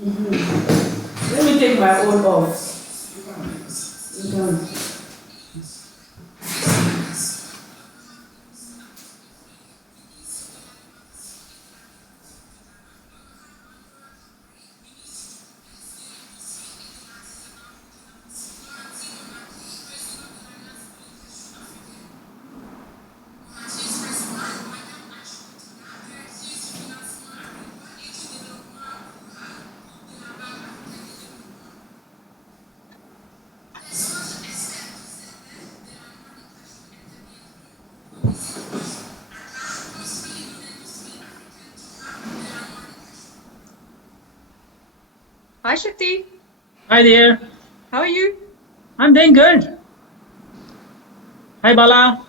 Let me take my own off. Hi, Shakti. Hi there. How are you? I'm doing good. Hi, Bala.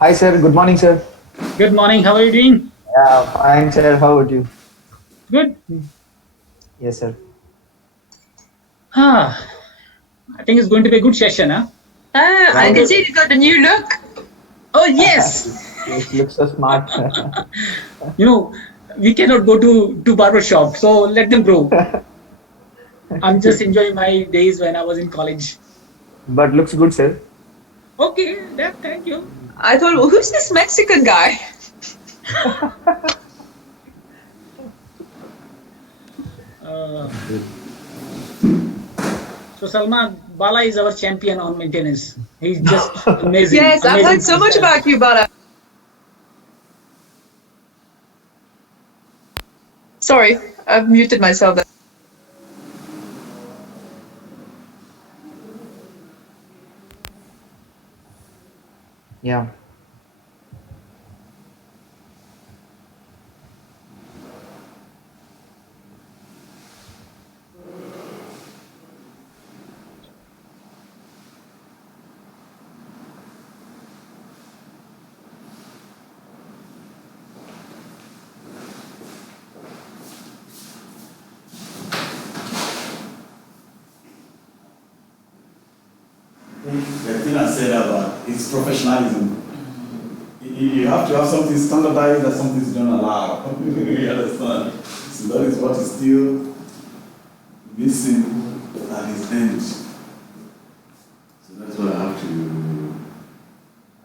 Hi, sir. Good morning, sir. Good morning. How are you doing? Yeah, fine, sir. How about you? Good. Yes, sir. Ah, I think it's going to be a good session, huh? I Yeah, can see you got a new look. Oh, yes. it looks so smart. You know, we cannot go to barber shop, so let them grow. I'm just enjoying my days when I was in college. But looks good, sir. Okay, that thank you. I thought, well, who's this Mexican guy? Uh, so Salman, Bala is our champion on maintenance. He's just amazing, Yes, I've amazing heard so much personality. about you, Bala. Sorry, I've muted myself. Yeah. The thing I said about it's professionalism. You have to have something standardized that some things don't allow. You understand? So that is what is still missing at his end. So that's what I have to.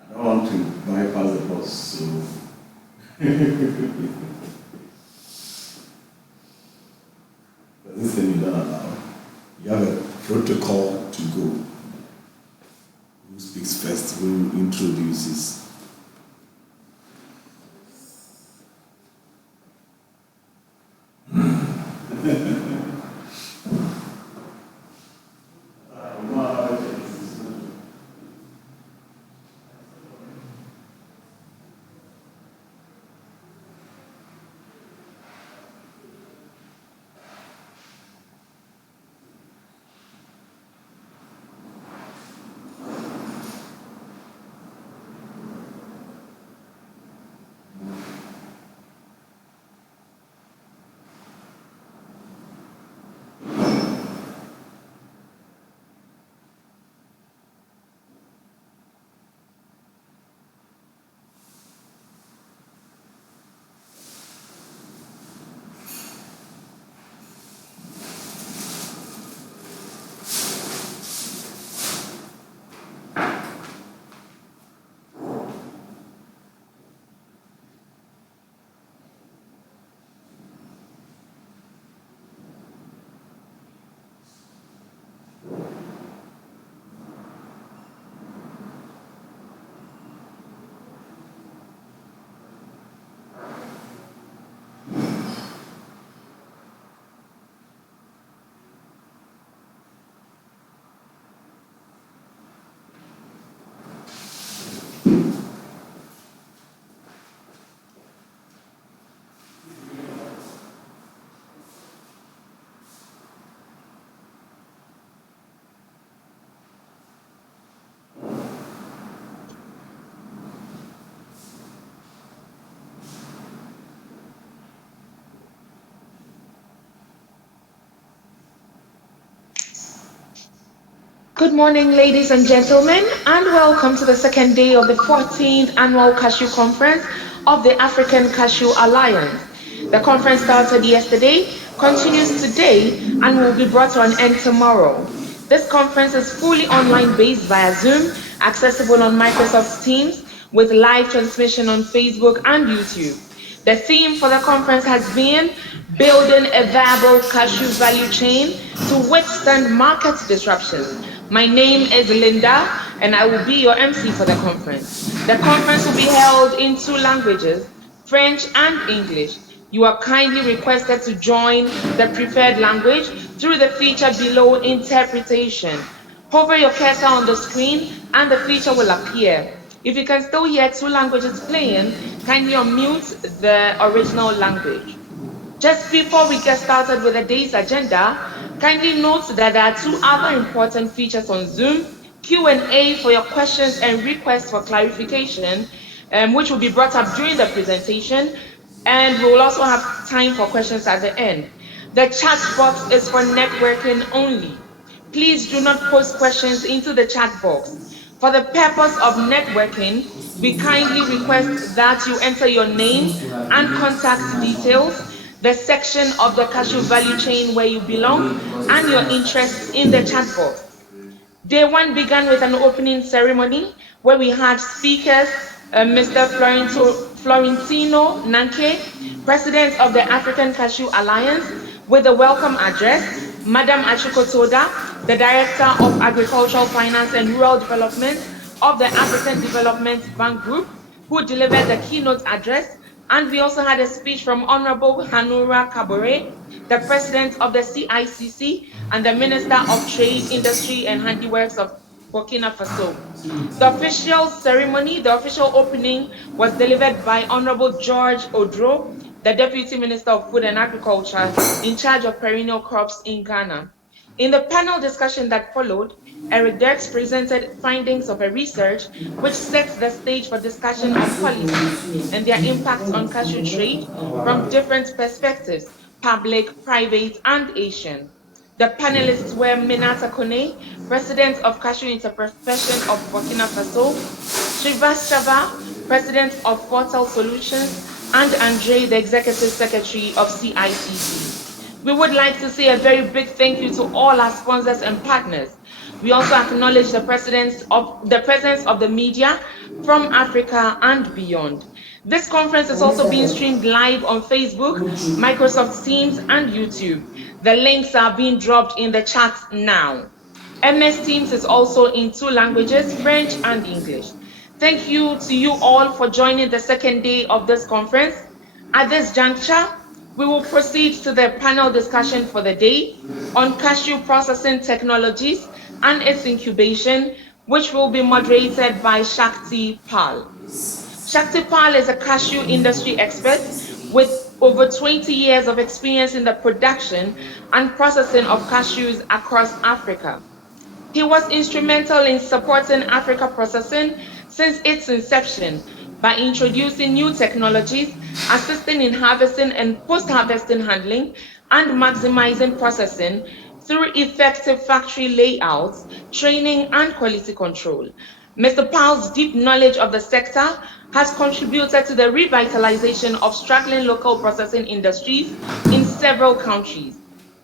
I don't want to bypass the boss. So. But this thing you don't allow. You have a protocol to go. Who speaks first? Who introduces? Good morning, ladies and gentlemen, and welcome to the second day of the 14th Annual Cashew Conference of the African Cashew Alliance. The conference started yesterday, continues today, and will be brought to an end tomorrow. This conference is fully online based via Zoom, accessible on Microsoft Teams, with live transmission on Facebook and YouTube. The theme for the conference has been Building a Viable Cashew Value Chain to Withstand Market Disruptions. My name is Linda, and I will be your MC for the conference. The conference will be held in 2 languages, French and English. You are kindly requested to join the preferred language through the feature below Interpretation. Hover your cursor on the screen and the feature will appear. If you can still hear 2 languages playing, kindly unmute the original language. Just before we get started with the day's agenda, kindly note that there are 2 other important features on Zoom: Q&A for your questions and requests for clarification, which will be brought up during the presentation, and we will also have time for questions at the end. The chat box is for networking only. Please do not post questions into the chat box. For the purpose of networking, we kindly request that you enter your name and contact details, the section of the cashew value chain where you belong, and your interests in the chat box. Day 1 began with an opening ceremony where we had speakers, Mr. Florentino Nanke, President of the African Cashew Alliance, with a welcome address, Madam Achiko Toda, the Director of Agricultural Finance and Rural Development of the African Development Bank Group, who delivered the keynote address. And we also had a speech from Honorable Hanura Kabore, the President of the CICC and the Minister of Trade, Industry and Handiworks of Burkina Faso. The official ceremony, the official opening, was delivered by Honorable George Odro, the Deputy Minister of Food and Agriculture in charge of perennial crops in Ghana. In the panel discussion that followed, Eric Dirks presented findings of a research which sets the stage for discussion on policies and their impact on cashew trade from different perspectives: public, private, and Asian. The panelists were Minata Kone, President of Cashew Interprofession of Burkina Faso, Shrivas Chava, President of Portal Solutions, and Andre, the Executive Secretary of CICC. We would like to say a very big thank you to all our sponsors and partners. We also acknowledge the presence of the media from Africa and beyond. This conference is also being streamed live on Facebook, Microsoft Teams, and YouTube. The links are being dropped in the chat now. MS Teams is also in 2 languages, French and English. Thank you to you all for joining the second day of this conference. At this juncture, we will proceed to the panel discussion for the day on cashew processing technologies and its incubation, which will be moderated by Shakti Pal. Shakti Pal is a cashew industry expert with over 20 years of experience in the production and processing of cashews across Africa. He was instrumental in supporting Africa processing since its inception by introducing new technologies, assisting in harvesting and post-harvesting handling, and maximizing processing through effective factory layouts, training, and quality control. Mr. Pal's deep knowledge of the sector has contributed to the revitalization of struggling local processing industries in several countries.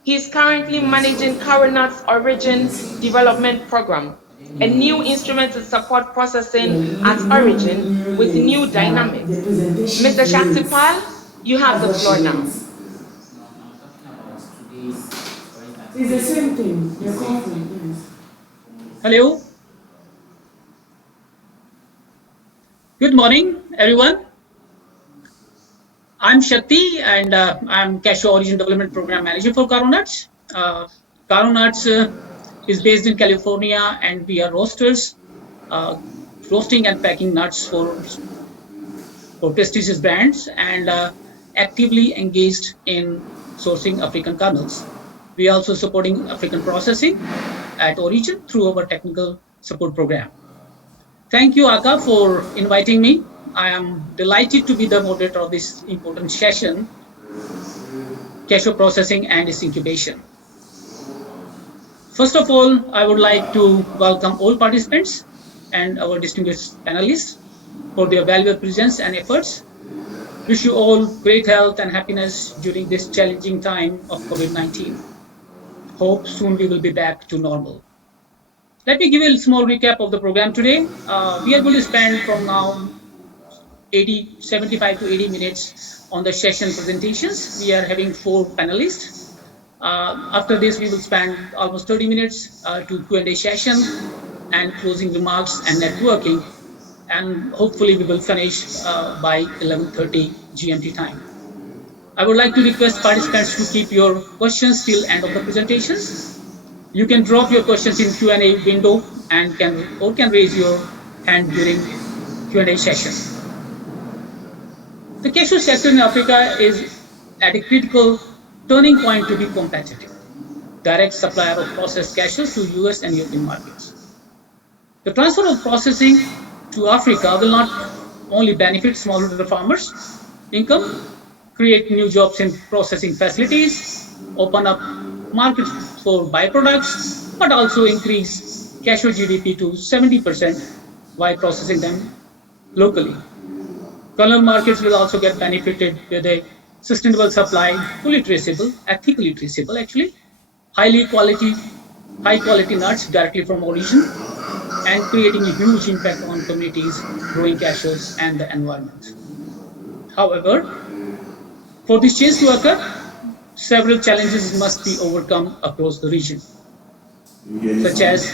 He is currently managing KERNELS Origin Development Program, a new instrument to support processing at origin with new dynamics. Mr. Shakti Pal, you have the floor now. It's the same thing. You're confident. Hello. Good morning, everyone. I'm Shakti, and I'm Cashew Origin Development Program Manager for KERNELS. KERNELS is based in California, and we are roasters, roasting and packing nuts for prestigious brands, and actively engaged in sourcing African kernels. We are also supporting African processing at origin through our technical support program. Thank you, ACA, for inviting me. I am delighted to be the moderator of this important session, Cashew processing and its incubation. First of all, I would like to welcome all participants and our distinguished panelists for their valuable presence and efforts. Wish you all great health and happiness during this challenging time of COVID-19. Hope soon we will be back to normal. Let me give you a small recap of the program today. We are going to spend from now 75 to 80 minutes on the session presentations. We are having 4 panelists. After this, we will spend almost 30 minutes to Q&A session and closing remarks and networking. And hopefully we will finish by 11:30 GMT time. I would like to request participants to keep your questions till end of the presentations. You can drop your questions in Q&A window and can raise your hand during Q&A session. The cashew sector in Africa is at a critical turning point to be competitive. Direct supplier of processed cashews to US and European markets. The transfer of processing to Africa will not only benefit smallholder farmers' income, create new jobs in processing facilities, open up markets for byproducts, but also increase cashew GDP to 70% by processing them locally. Kernel markets will also get benefited with a sustainable supply, fully traceable, ethically traceable actually, high quality nuts directly from origin, and creating a huge impact on communities growing cashews and the environment. However, for this change to occur, several challenges must be overcome across the region, such as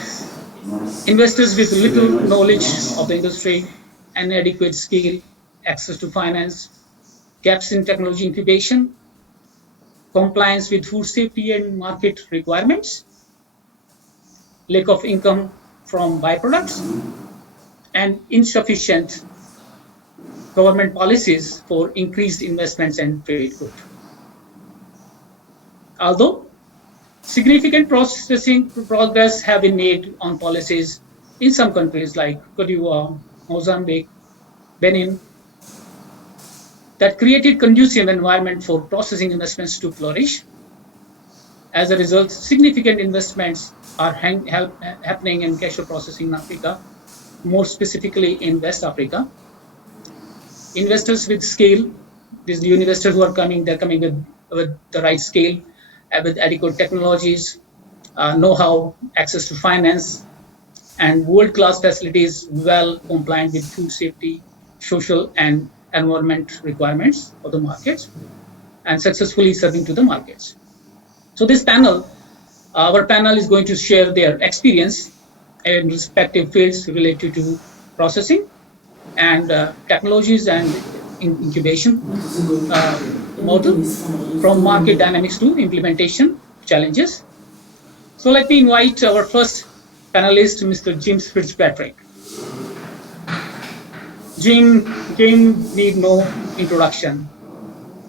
investors with little knowledge of the industry, inadequate scale, access to finance, gaps in technology incubation, compliance with food safety and market requirements, lack of income from byproducts, and insufficient government policies for increased investments and trade growth. Although significant processing progress have been made on policies in some countries like Cote d'Ivoire, Mozambique, Benin, that created conducive environment for processing investments to flourish. As a result, significant investments are happening in cashew processing in Africa, more specifically in West Africa. Investors with scale, these new investors who are coming, they're coming with the right scale, with adequate technologies, know-how, access to finance, and world-class facilities well compliant with food safety, social and environment requirements of the markets, and successfully serving to the markets. So this panel, our panel is going to share their experience in respective fields related to processing and technologies and incubation model, from market dynamics to implementation challenges. So let me invite our first panelist, Mr. James Fitzpatrick. Jim need no introduction.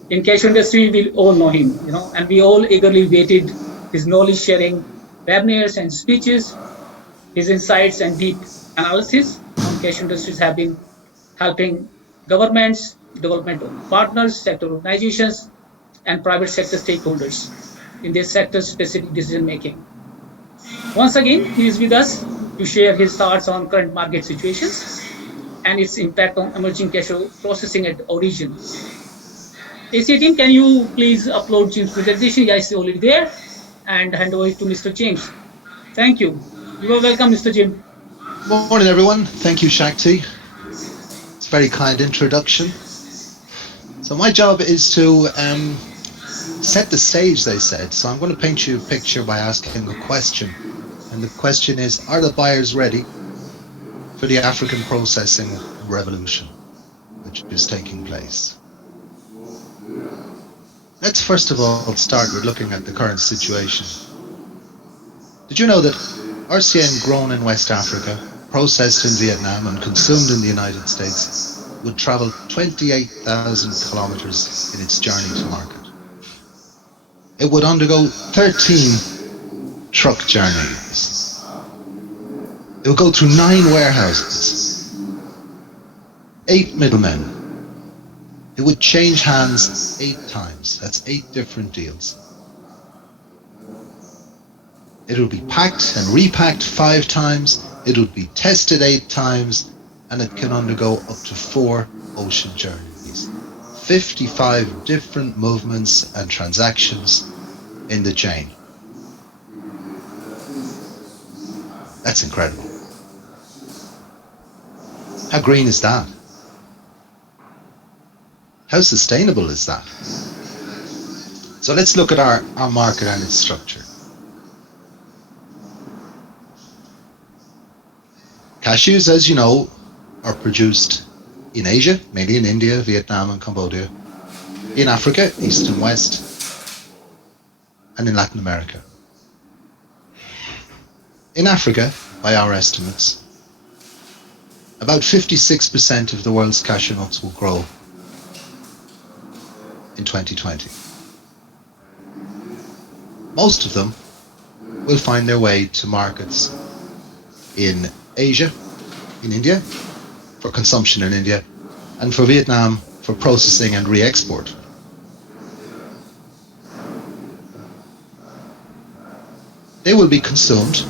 In cashew industry, we all know him, and we all eagerly waited his knowledge sharing webinars and speeches. His insights and deep analysis on cashew industries have been helping governments, development partners, sector organizations, and private sector stakeholders in their sector-specific decision-making. Once again, he is with us to share his thoughts on current market situations and its impact on emerging cashew processing at origin. ACA team, can you please upload Jim's presentation? Yeah, it's already there, and hand over to Mr. James. Thank you. You are welcome, Mr. Jim. Morning, everyone. Thank you, Shakti. It's a very kind introduction. So my job is to set the stage, they said. So I'm going to paint you a picture by asking a question. And the question is, are the buyers ready for the African processing revolution, which is taking place? Let's first of all start with looking at the current situation. Did you know that RCN grown in West Africa, processed in Vietnam and consumed in the United States would travel 28,000 kilometers in its journey to market? It would undergo 13 truck journeys. It would go through 9 warehouses, 8 middlemen. It would change hands 8 times. That's 8 different deals. It will be packed and repacked 5 times. It will be tested 8 times, and it can undergo up to 4 ocean journeys. 55 different movements and transactions in the chain. That's incredible. How green is that? How sustainable is that? So let's look at our market and its structure. Cashews, as you know, are produced in Asia, mainly in India, Vietnam and Cambodia, in Africa, East and West, and in Latin America. In Africa, by our estimates, about 56% of the world's cashew nuts will grow in 2020. Most of them will find their way to markets in Asia, in India, for consumption in India, and for Vietnam for processing and re-export. They will be consumed,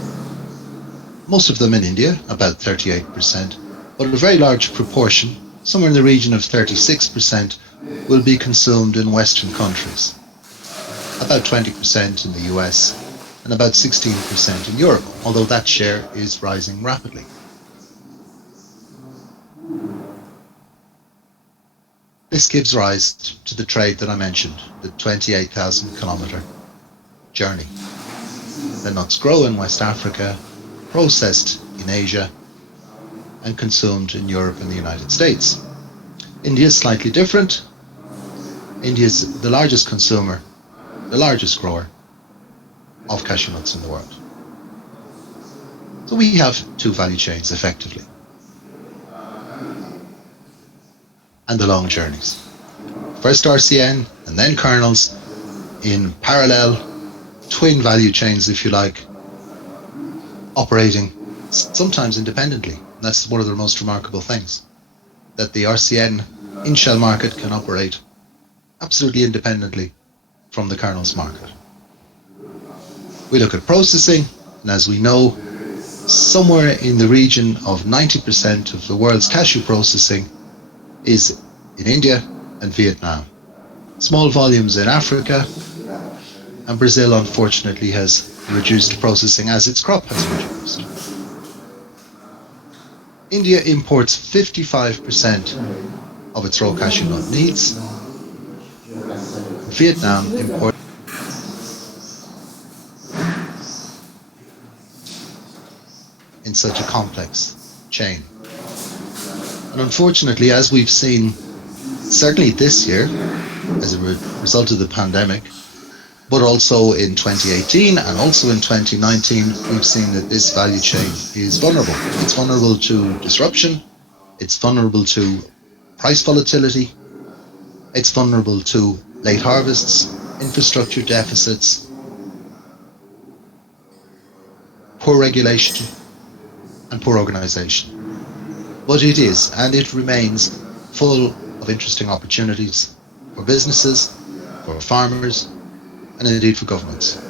most of them in India, about 38%, but a very large proportion, somewhere in the region of 36%, will be consumed in Western countries. About 20% in the US and about 16% in Europe, although that share is rising rapidly. This gives rise to the trade that I mentioned, the 28,000 kilometre journey. The nuts grow in West Africa, processed in Asia, and consumed in Europe and the United States. India is slightly different. India is the largest consumer, the largest grower of cashew nuts in the world. So we have 2 value chains effectively. And the long journeys. First RCN and then kernels in parallel, twin value chains if you like, operating sometimes independently. And that's one of the most remarkable things, that the RCN in-shell market can operate absolutely independently from the kernels market. We look at processing, and as we know, somewhere in the region of 90% of the world's cashew processing is in India and Vietnam. Small volumes in Africa, and Brazil unfortunately has reduced processing as its crop has reduced. India imports 55% of its raw cashew nut needs. Vietnam imports in such a complex chain. And unfortunately, as we've seen, certainly this year, as a result of the pandemic, but also in 2018 and also in 2019, we've seen that this value chain is vulnerable. It's vulnerable to disruption, it's vulnerable to price volatility, it's vulnerable to late harvests, infrastructure deficits, poor regulation, and poor organisation. But it is, and it remains, full of interesting opportunities for businesses, for farmers, and indeed for governments.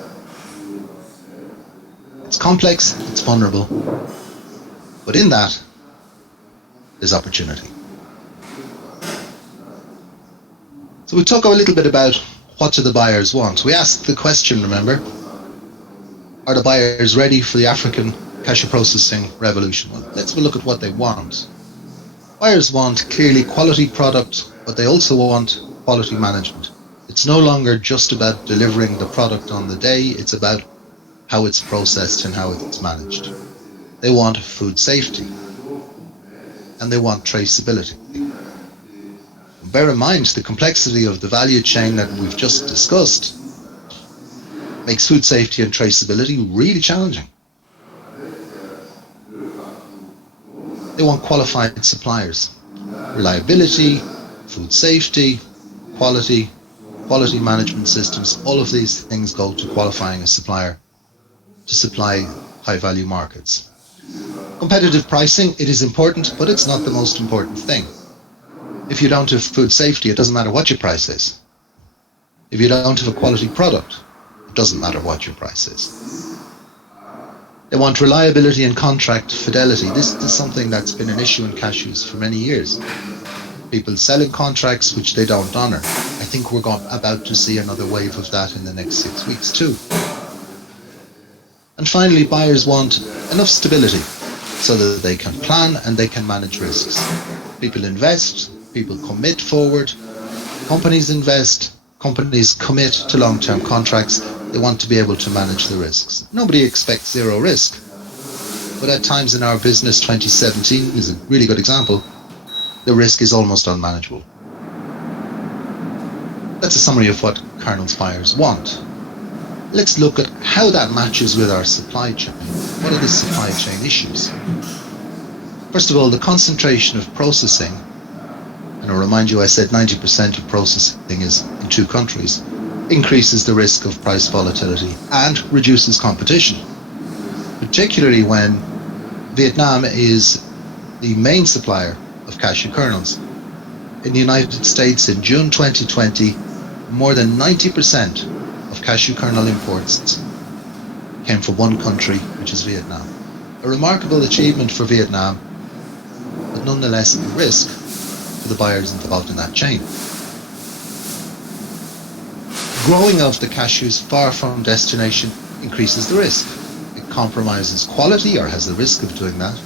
It's complex, it's vulnerable, but in that, there's opportunity. So we talk a little bit about what do the buyers want. We asked the question, remember, are the buyers ready for the African cashew processing revolution? Well, let's have a look at what they want. Buyers want clearly quality product, but they also want quality management. It's no longer just about delivering the product on the day, it's about how it's processed and how it's managed. They want food safety, and they want traceability. Bear in mind, the complexity of the value chain that we've just discussed makes food safety and traceability really challenging. They want qualified suppliers. Reliability, food safety, quality management systems, all of these things go to qualifying a supplier to supply high-value markets. Competitive pricing, it is important, but it's not the most important thing. If you don't have food safety, it doesn't matter what your price is. If you don't have a quality product, it doesn't matter what your price is. They want reliability and contract fidelity. This is something that's been an issue in cashews for many years. People selling contracts which they don't honour. I think we're about to see another wave of that in the next 6 weeks too. And finally, buyers want enough stability so that they can plan and they can manage risks. People invest, people commit forward, companies invest, companies commit to long-term contracts. They want to be able to manage the risks. Nobody expects zero risk, but at times in our business, 2017 is a really good example, the risk is almost unmanageable. That's a summary of what KERNELS buyers want. Let's look at how that matches with our supply chain. What are the supply chain issues? First of all, the concentration of processing, and I'll remind you I said 90% of processing is in 2 countries, increases the risk of price volatility and reduces competition, particularly when Vietnam is the main supplier of cashew kernels. In the United States in June 2020, more than 90% of cashew kernel imports came from one country, which is Vietnam. A remarkable achievement for Vietnam, but nonetheless a risk for the buyers involved in that chain. Growing of the cashews far from destination increases the risk. It compromises quality, or has the risk of doing that.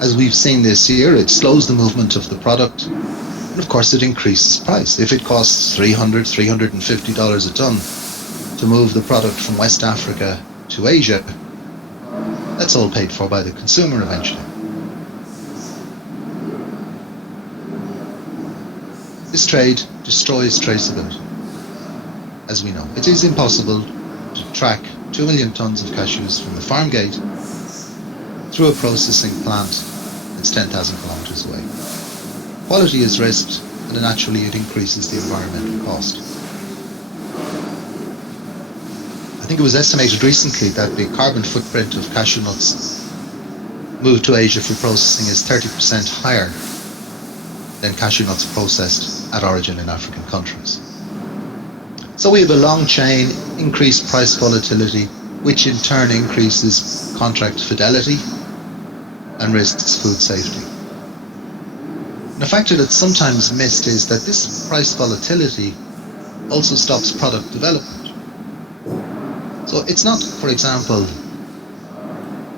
As we've seen this year, it slows the movement of the product, and of course it increases price. If it costs $300, $350 a ton to move the product from West Africa to Asia, that's all paid for by the consumer eventually. This trade destroys traceability. As we know, it is impossible to track 2 million tons of cashews from the farm gate through a processing plant that's 10,000 kilometers away. Quality is risked, and naturally it increases the environmental cost. I think it was estimated recently that the carbon footprint of cashew nuts moved to Asia for processing is 30% higher than cashew nuts processed at origin in African countries. So we have a long chain, increased price volatility, which in turn increases contract fidelity and risks food safety. And a factor that's sometimes missed is that this price volatility also stops product development. So it's not, for example,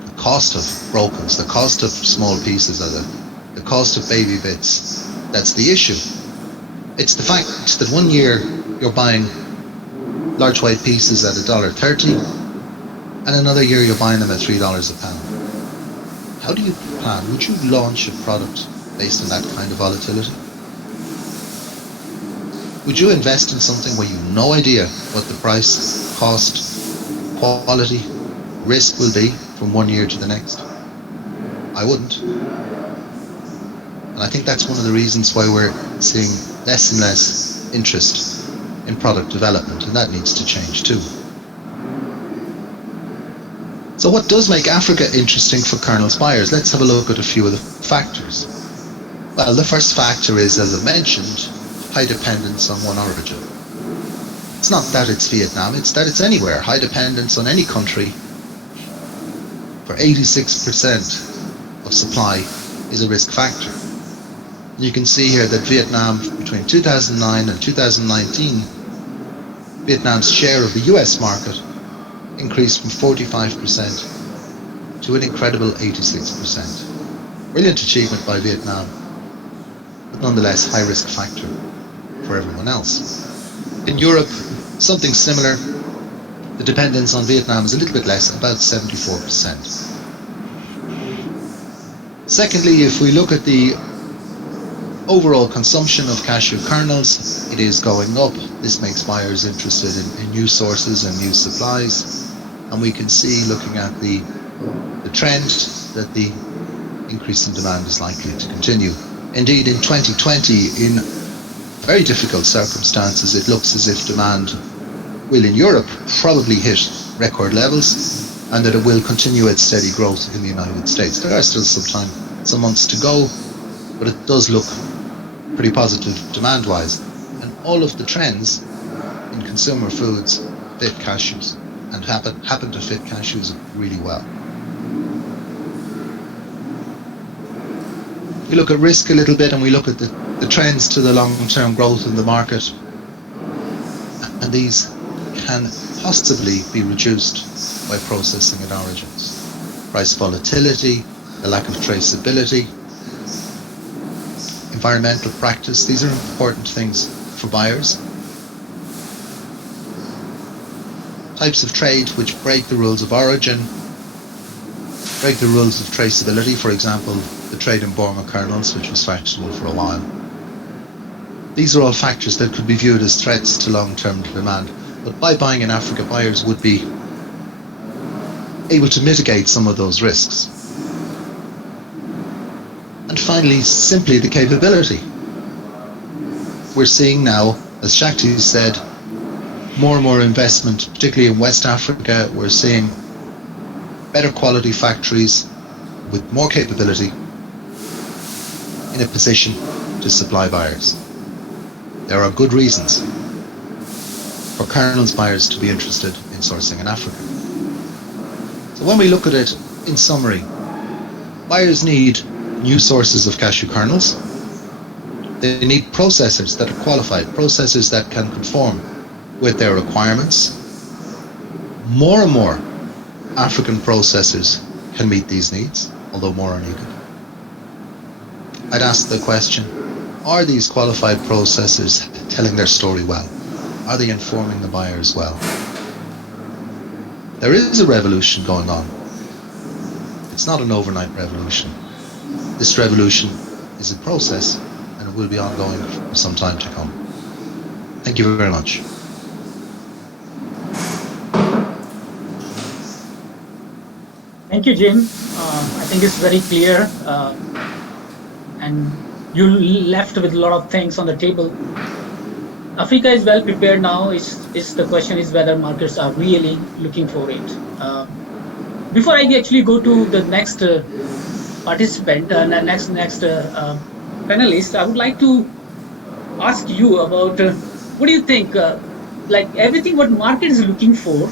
the cost of brokens, the cost of small pieces, or the cost of baby bits that's the issue. It's the fact that one year you're buying large white pieces at $1.30, and another year you're buying them at $3 a pound. How do you plan? Would you launch a product based on that kind of volatility? Would you invest in something where you've no idea what the price, cost, quality, risk will be from one year to the next? I wouldn't. And I think that's one of the reasons why we're seeing less and less interest in product development, and that needs to change too. So what does make Africa interesting for KERNELS buyers? Let's have a look at a few of the factors. Well, the first factor is, as I mentioned, high dependence on one origin. It's not that it's Vietnam, it's that it's anywhere. High dependence on any country for 86% of supply is a risk factor. You can see here that Vietnam, between 2009 and 2019, Vietnam's share of the US market increased from 45% to an incredible 86%. Brilliant achievement by Vietnam, but nonetheless high risk factor for everyone else. In Europe, something similar. The dependence on Vietnam is a little bit less, about 74%. Secondly, if we look at the overall consumption of cashew kernels, it is going up. This makes buyers interested in new sources and new supplies. And we can see, looking at the trend, that the increase in demand is likely to continue. Indeed, in 2020, in very difficult circumstances, it looks as if demand will in Europe probably hit record levels, and that it will continue its steady growth in the United States. There are still some months to go, but it does look pretty positive demand-wise. And all of the trends in consumer foods fit cashews, and happen to fit cashews really well. we look at risk a little bit and we look at the trends to the long-term growth in the market, and these can possibly be reduced by processing at origins. Price volatility, the lack of traceability, environmental practice, these are important things for buyers. Types of trade which break the rules of origin, break the rules of traceability, for example, the trade in Burma kernels, which was fashionable for a while. These are all factors that could be viewed as threats to long-term demand. But by buying in Africa, buyers would be able to mitigate some of those risks. And finally, simply the capability. We're seeing now, as Shakti said, more and more investment, particularly in West Africa. We're seeing better quality factories with more capability in a position to supply buyers. There are good reasons for kernels buyers to be interested in sourcing in Africa. So when we look at it in summary, buyers need new sources of cashew kernels. They need processors that are qualified, processors that can conform with their requirements. More and more African processors can meet these needs, although more are needed. I'd ask the question, are these qualified processors telling their story well? Are they informing the buyers well? There is a revolution going on. It's not an overnight revolution. This revolution is a process, and it will be ongoing for some time to come. Thank you very much. Thank you, Jim. I think it's very clear, and you left with a lot of things on the table. Africa is well prepared now. The question is whether markets are really looking for it. Before I actually go to the next participant, next panelist, I would like to ask you about what do you think? Like everything what market is looking for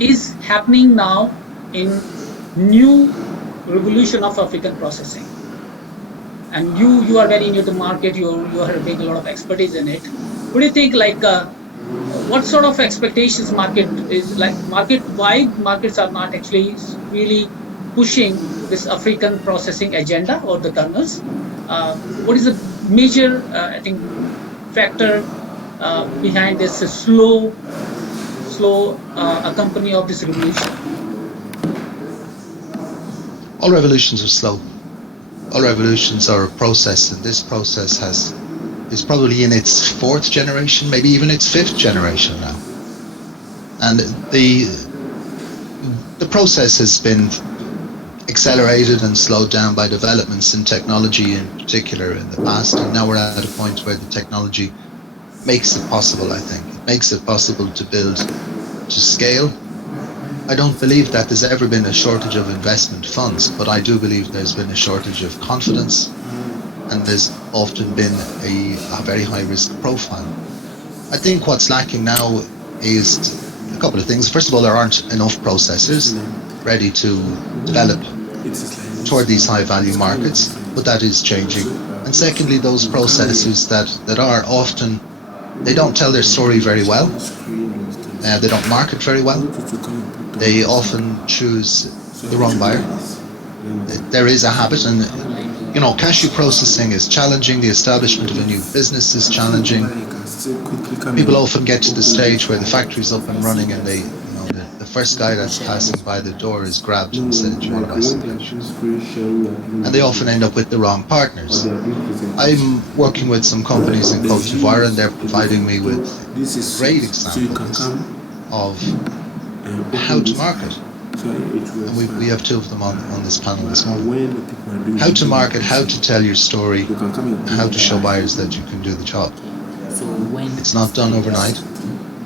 is happening now in new revolution of African processing. And you are very new to the market, you are having a lot of expertise in it. What do you think, like, what sort of expectations market is, like, market-wide markets are not actually really pushing this African processing agenda or the kernels? What is the major, I think, factor behind this slow accompany of this revolution? All revolutions are slow. All revolutions are a process, and this process is probably in its fourth generation, maybe even its fifth generation now. And the process has been accelerated and slowed down by developments in technology in particular in the past, and now we're at a point where the technology makes it possible, I think. It makes it possible to build to scale. I don't believe that there's ever been a shortage of investment funds, but I do believe there's been a shortage of confidence, and there's often been a very high risk profile. I think what's lacking now is a couple of things. First of all, there aren't enough processors ready to develop toward these high value markets, but that is changing. And secondly, those processors that are often, they don't tell their story very well. They don't market very well. They often choose the wrong buyer. There is a habit, and you know, cashew processing is challenging. The establishment of a new business is challenging. People often get to the stage where the factory's up and running, and they, you know, the first guy that's passing by the door is grabbed and said, "Do you want to buy some cashew?" And they often end up with the wrong partners. I'm working with some companies in Cote d'Ivoire, and they're providing me with great examples of how to market. And we have two of them on this panel this morning. How to market, how to tell your story, how to show buyers that you can do the job. It's not done overnight.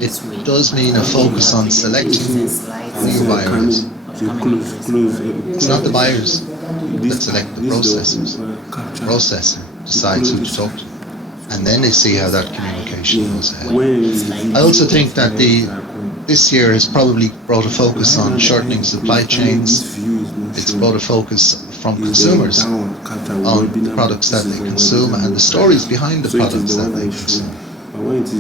It does mean a focus on selecting who your buyer is. It's not the buyers that select the processors. The processor decides who to talk to, and then they see how that communication goes ahead. I also think that this year has probably brought a focus on shortening supply chains. It's brought a focus from consumers on the products that they consume and the stories behind the products that they consume.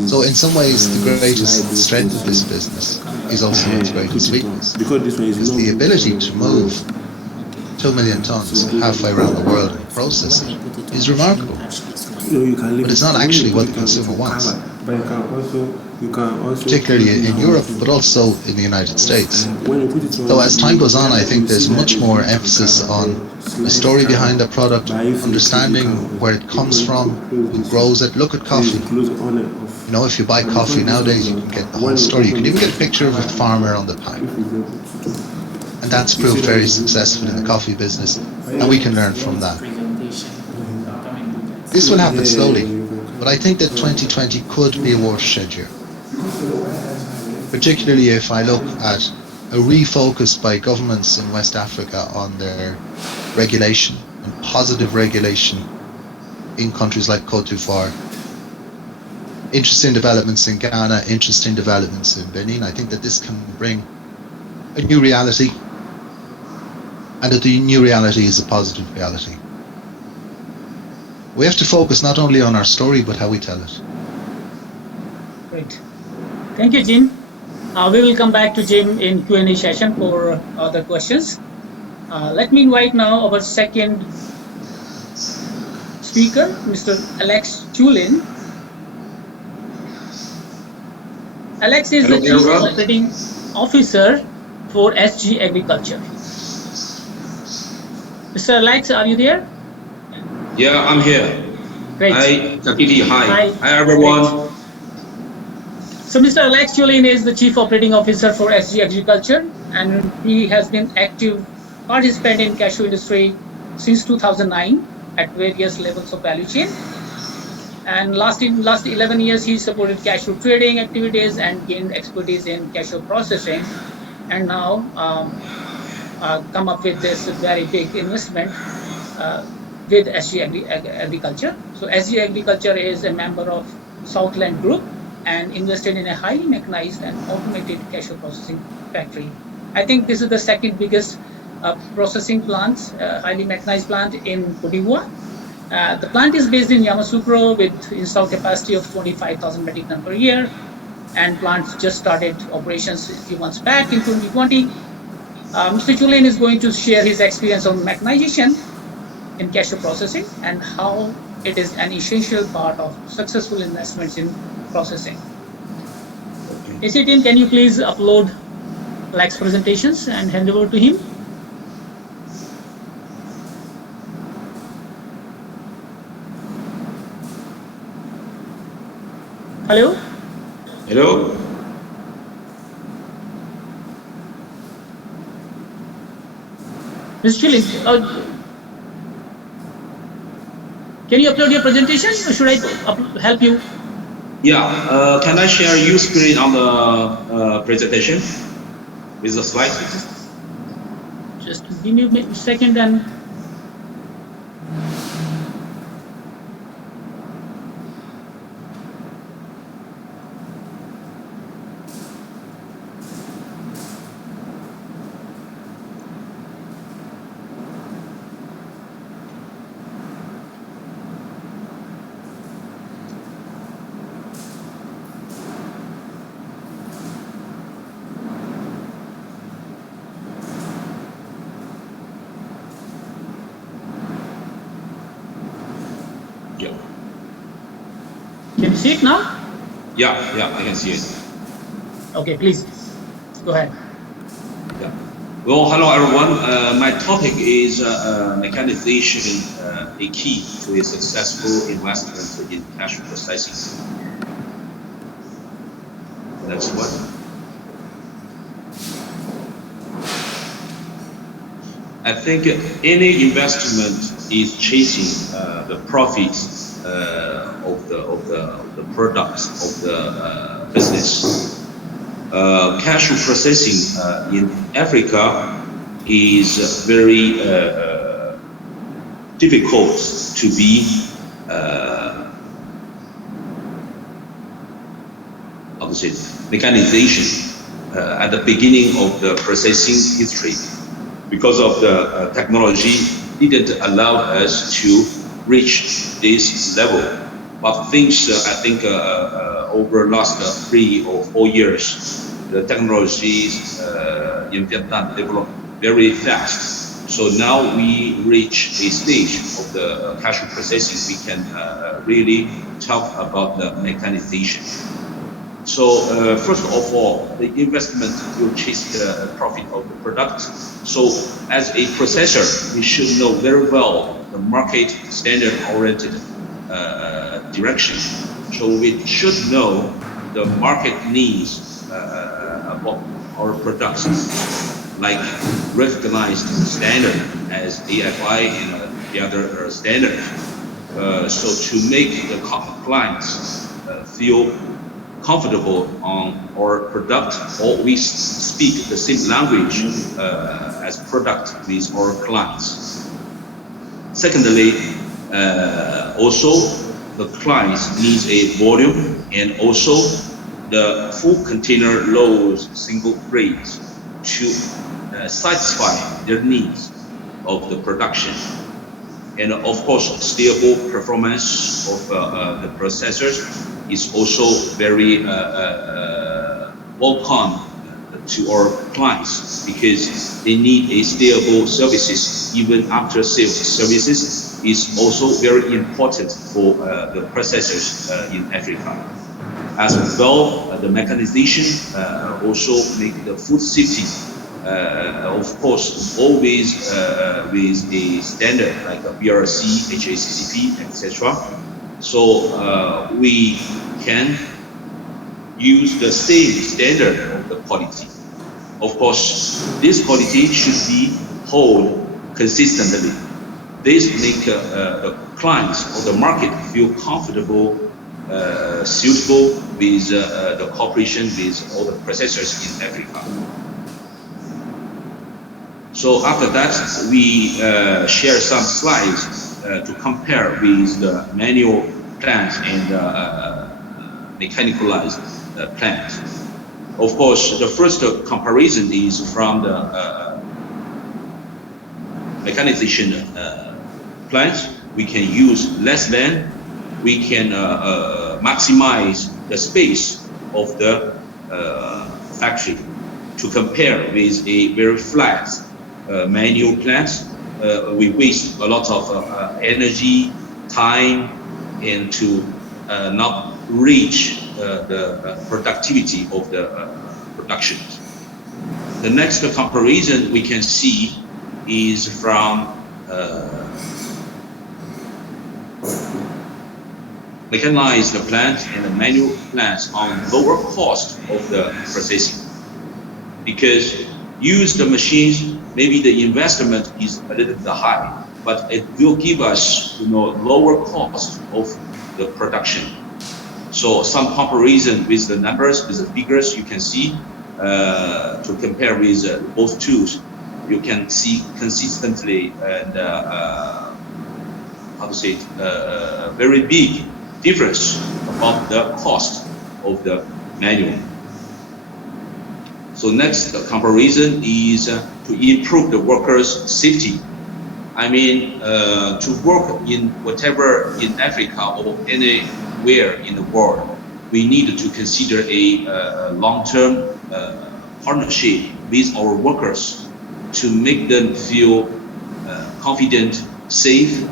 So in some ways, the greatest strength of this business is also its greatest weakness, because the ability to move 2 million tons halfway around the world and process it is remarkable. But it's not actually what the consumer wants, particularly in Europe, but also in the United States. So as time goes on, I think there's much more emphasis on the story behind the product, understanding where it comes from, who grows it. Look at coffee. You know, if you buy coffee nowadays, you can get the whole story. You can even get a picture of a farmer on the pack. And that's proved very successful in the coffee business, and we can learn from that. This will happen slowly, but I think that 2020 could be a watershed year. Particularly if I look at a refocus by governments in West Africa on their regulation and positive regulation in countries like Cote d'Ivoire. Interesting developments in Ghana, interesting developments in Benin. I think that this can bring a new reality, and that the new reality is a positive reality. We have to focus not only on our story, but how we tell it. Great. Thank you, Jim. We will come back to Jim in Q&A session for other questions. Let me invite now our second speaker, Mr. Alex Chulin. Alex is the Chief Operating Officer for SG Agriculture. Mr. Alex, are you there? Yeah, I'm here. Great. Hi, Takiti. Hi. Hi, everyone. Great. So Mr. Alex Chulin is the Chief Operating Officer for SG Agriculture, and he has been active participant in cashew industry since 2009 at various levels of value chain. And last 11 years, he supported cashew trading activities and gained expertise in cashew processing, and now come up with this very big investment with SG Agriculture. So SG Agriculture is a member of Southland Group and invested in a highly mechanized and automated cashew processing factory. I think this is the second biggest processing plant, highly mechanized plant in Cote d'Ivoire. The plant is based in Yamoussoukro with installed capacity of 25,000 metric ton per year, and plant just started operations a few months back in 2020. Mr. Chulin is going to share his experience on mechanization in cashew processing and how it is an essential part of successful investments in processing. AC team, can you please upload Alex's presentations and hand over to him? Hello? Hello? Mr. Chulin, can you upload your presentation or should I help you? Yeah, can I share your screen on the presentation with the slide? Just give me a second and can you see it now? Yeah, I can see it. Okay, please go ahead. Yeah. Well, hello everyone. My topic is mechanization, a key to a successful investment in cashew processing. Next one. I think any investment is chasing the profits of the products of the business. Cashew processing in Africa is very difficult to be mechanization at the beginning of the processing history because of the technology didn't allow us to reach this level. But things, I think, over last 3 or 4 years, the technologies in Vietnam developed very fast. So now we reach a stage of the cashew processing. We can really talk about the mechanization. So first of all, the investment will chase the profit of the product. So as a processor, we should know very well the market standard-oriented direction. So we should know the market needs about our products, like recognized standard as AFI and the other standards. So to make the clients feel comfortable on our product, or we speak the same language as product with our clients. Secondly, also the clients needs a volume, and also the full container loads single grades to satisfy their needs of the production. And of course, stable performance of the processors is also very welcome to our clients, because they need a stable services. Even after sales services is also very important for the processors in Africa. As well, the mechanization also make the food safety, of course, always with a standard like a BRC, HACCP, etc. So we can use the same standard of the quality. Of course, this quality should be held consistently. This make the clients or the market feel comfortable, suitable with the cooperation with all the processors in Africa. So after that, we share some slides to compare with the manual plants and mechanicalized plants. Of course, the first comparison is from the mechanization plants. We can use less land. We can maximize the space of the factory to compare with a very flat manual plant. We waste a lot of energy, time, and to not reach the productivity of the production. The next comparison we can see is from mechanized plants and the manual plants on lower cost of the processing. Because use the machines, maybe the investment is a little bit high, but it will give us, lower cost of the production. So some comparison with the numbers, with the figures, you can see to compare with both tools, you can see consistently and how to say it, very big difference about the cost of the manual. So next comparison is to improve the workers' safety. I mean, to work in whatever in Africa or anywhere in the world, we need to consider a long-term partnership with our workers to make them feel confident, safe,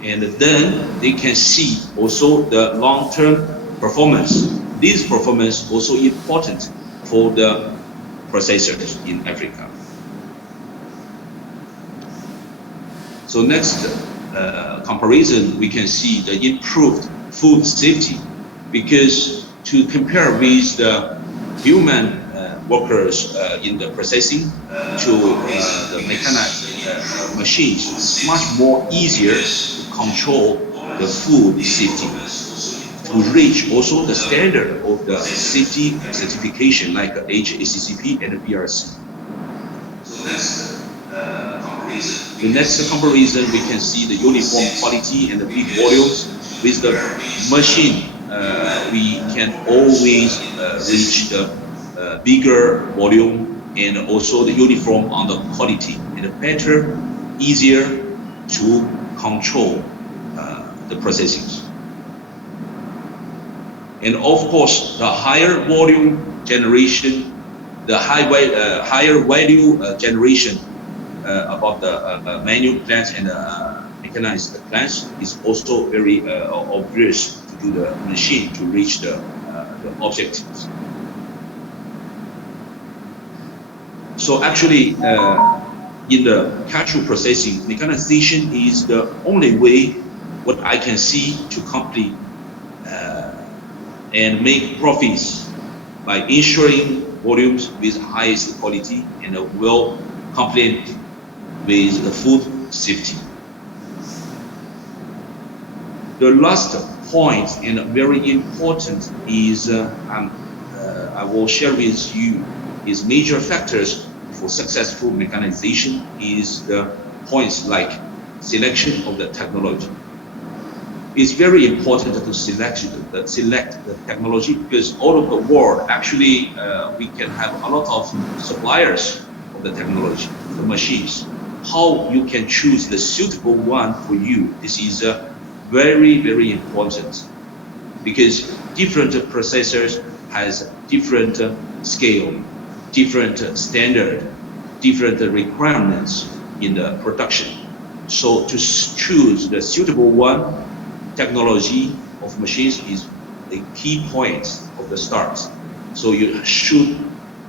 and then they can see also the long-term performance. This performance also important for the processors in Africa. So next comparison, we can see the improved food safety, because to compare with the human workers in the processing to the mechanized machines, it's much more easier to control the food safety, to reach also the standard of the safety certification like HACCP and BRC. The next comparison, we can see the uniform quality and the big volumes. With the machine, we can always reach the bigger volume and also the uniform on the quality and better easier to control the processing. And of course, the higher volume generation, the higher value generation about the manual plants and mechanized plants is also very obvious to do the machine to reach the objectives. So actually, in the cashew processing, mechanization is the only way what I can see to complete and make profits by ensuring volumes with highest quality and will complement with the food safety. The last point and very important is I will share with you is major factors for successful mechanization is the points like selection of the technology. It's very important to select the technology because all over the world actually we can have a lot of suppliers of the technology, the machines. How you can choose the suitable one for you, this is very, very important because different processors has different scale, different standard, different requirements in the production. So to choose the suitable one, technology of machines is a key point of the start. So you should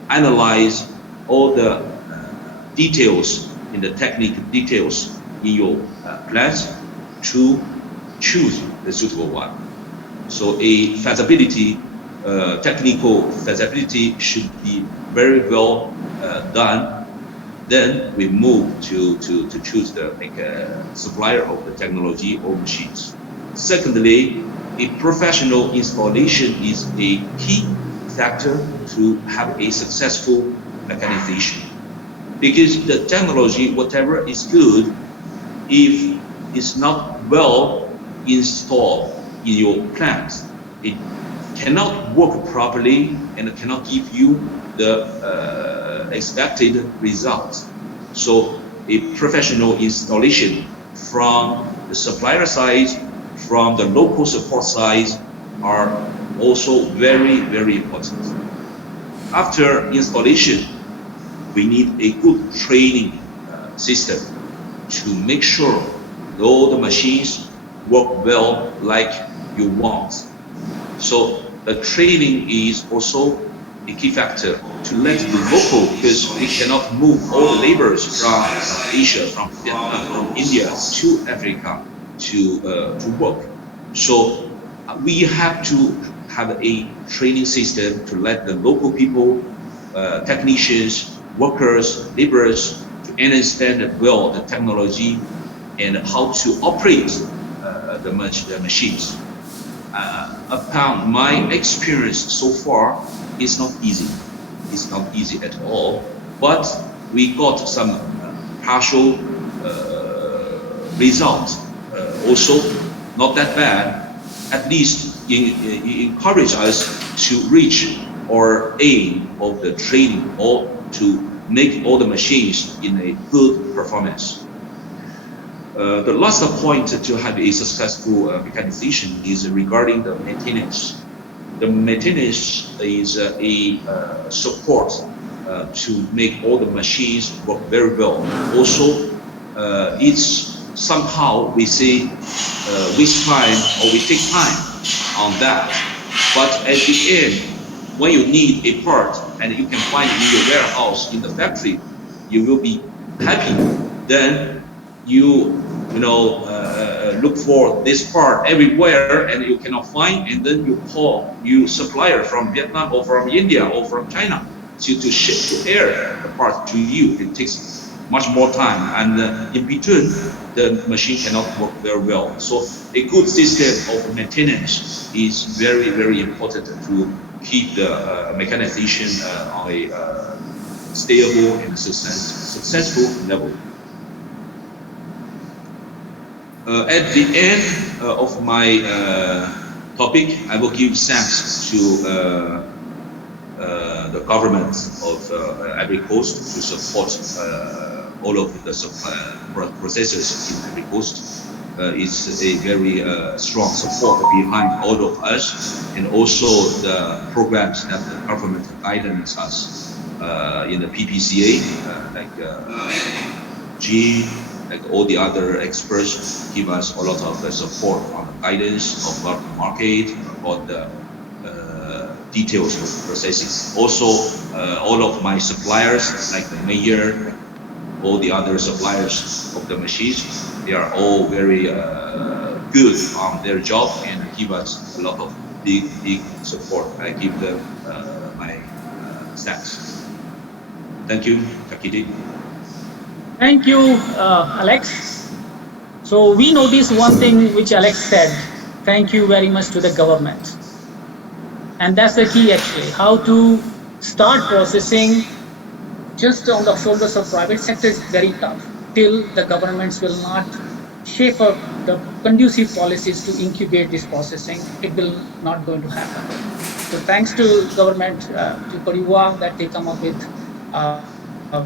analyze all the details in the technical details in your plans to choose the suitable one. So a feasibility, technical feasibility should be very well done. Then we move to choose the supplier of the technology or machines. Secondly, a professional installation is a key factor to have a successful mechanization. Because the technology, whatever is good, if it's not well installed in your plant, it cannot work properly and cannot give you the expected results. So a professional installation from the supplier side, from the local support side are also very, very important. After installation, we need a good training system to make sure all the machines work well like you want. So the training is also a key factor to let the local, because we cannot move all the laborers from Asia, from Vietnam, from India to Africa to work. So we have to have a training system to let the local people, technicians, workers, laborers to understand well the technology and how to operate the machines. Upon my experience so far, it's not easy. It's not easy at all. But we got some partial results. Also, not that bad. At least it encourage us to reach our aim of the training or to make all the machines in a good performance. The last point to have a successful mechanization is regarding the maintenance. The maintenance is a support to make all the machines work very well. Also, it's somehow we say waste time or we take time on that. But at the end, when you need a part and you can find it in your warehouse, in the factory, you will be happy. Then you look for this part everywhere and you cannot find, and then you call your supplier from Vietnam or from India or from China to ship to air the part to you. It takes much more time, and in between the machine cannot work very well. So a good system of maintenance is very, very important to keep the mechanization on a stable and successful level. At the end of my topic, I will give thanks to the government of Ivory Coast to support all of the processors in Ivory Coast. It's a very strong support behind all of us, and also the programs that the government guidance us in the PPCA, like G, like all the other experts give us a lot of support on the guidance about the market, about the details of processing. Also, all of my suppliers, like the mayor, all the other suppliers of the machines, they are all very good on their job and give us a lot of big support. I give them my thanks. Thank you, Takidi. Thank you, Alex. So we noticed one thing which Alex said. Thank you very much to the government. And that's the key actually, how to start processing just on the shoulders of private sector is very tough till the governments will not shape up the conducive policies to incubate this processing. It will not going to happen. So thanks to government, to Koriwa, that they come up with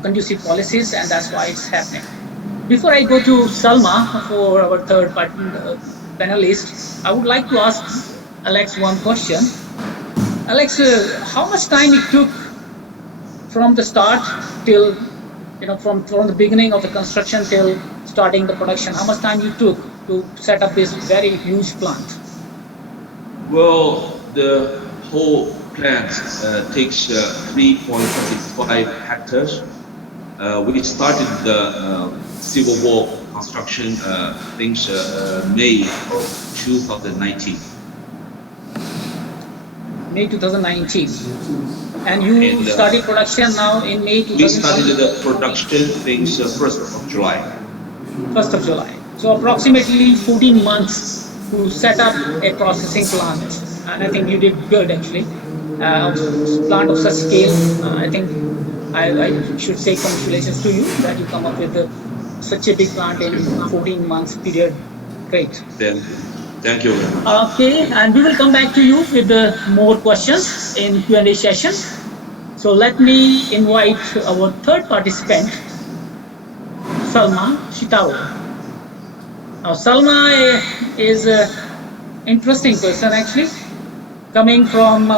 conducive policies, and that's why it's happening. Before I go to Salma for our third panelist, I would like to ask Alex one question. Alex, how much time it took from the start till, from the beginning of the construction till starting the production? How much time you took to set up this very huge plant? Well, the whole plant takes 3.25 hectares. We started the civil wall construction things May of 2019. May 2019. And you started production now in May 2020? We started the production things 1st of July. 1st of July. So approximately 14 months to set up a processing plant. And I think you did good actually. Plant of such scale, I think I should say congratulations to you that you come up with such a big plant in 14 months period. Great. Thank you. Okay, and we will come back to you with more questions in Q&A session. So let me invite our third participant, Salma Shitao. Now Salma is an interesting person actually, coming from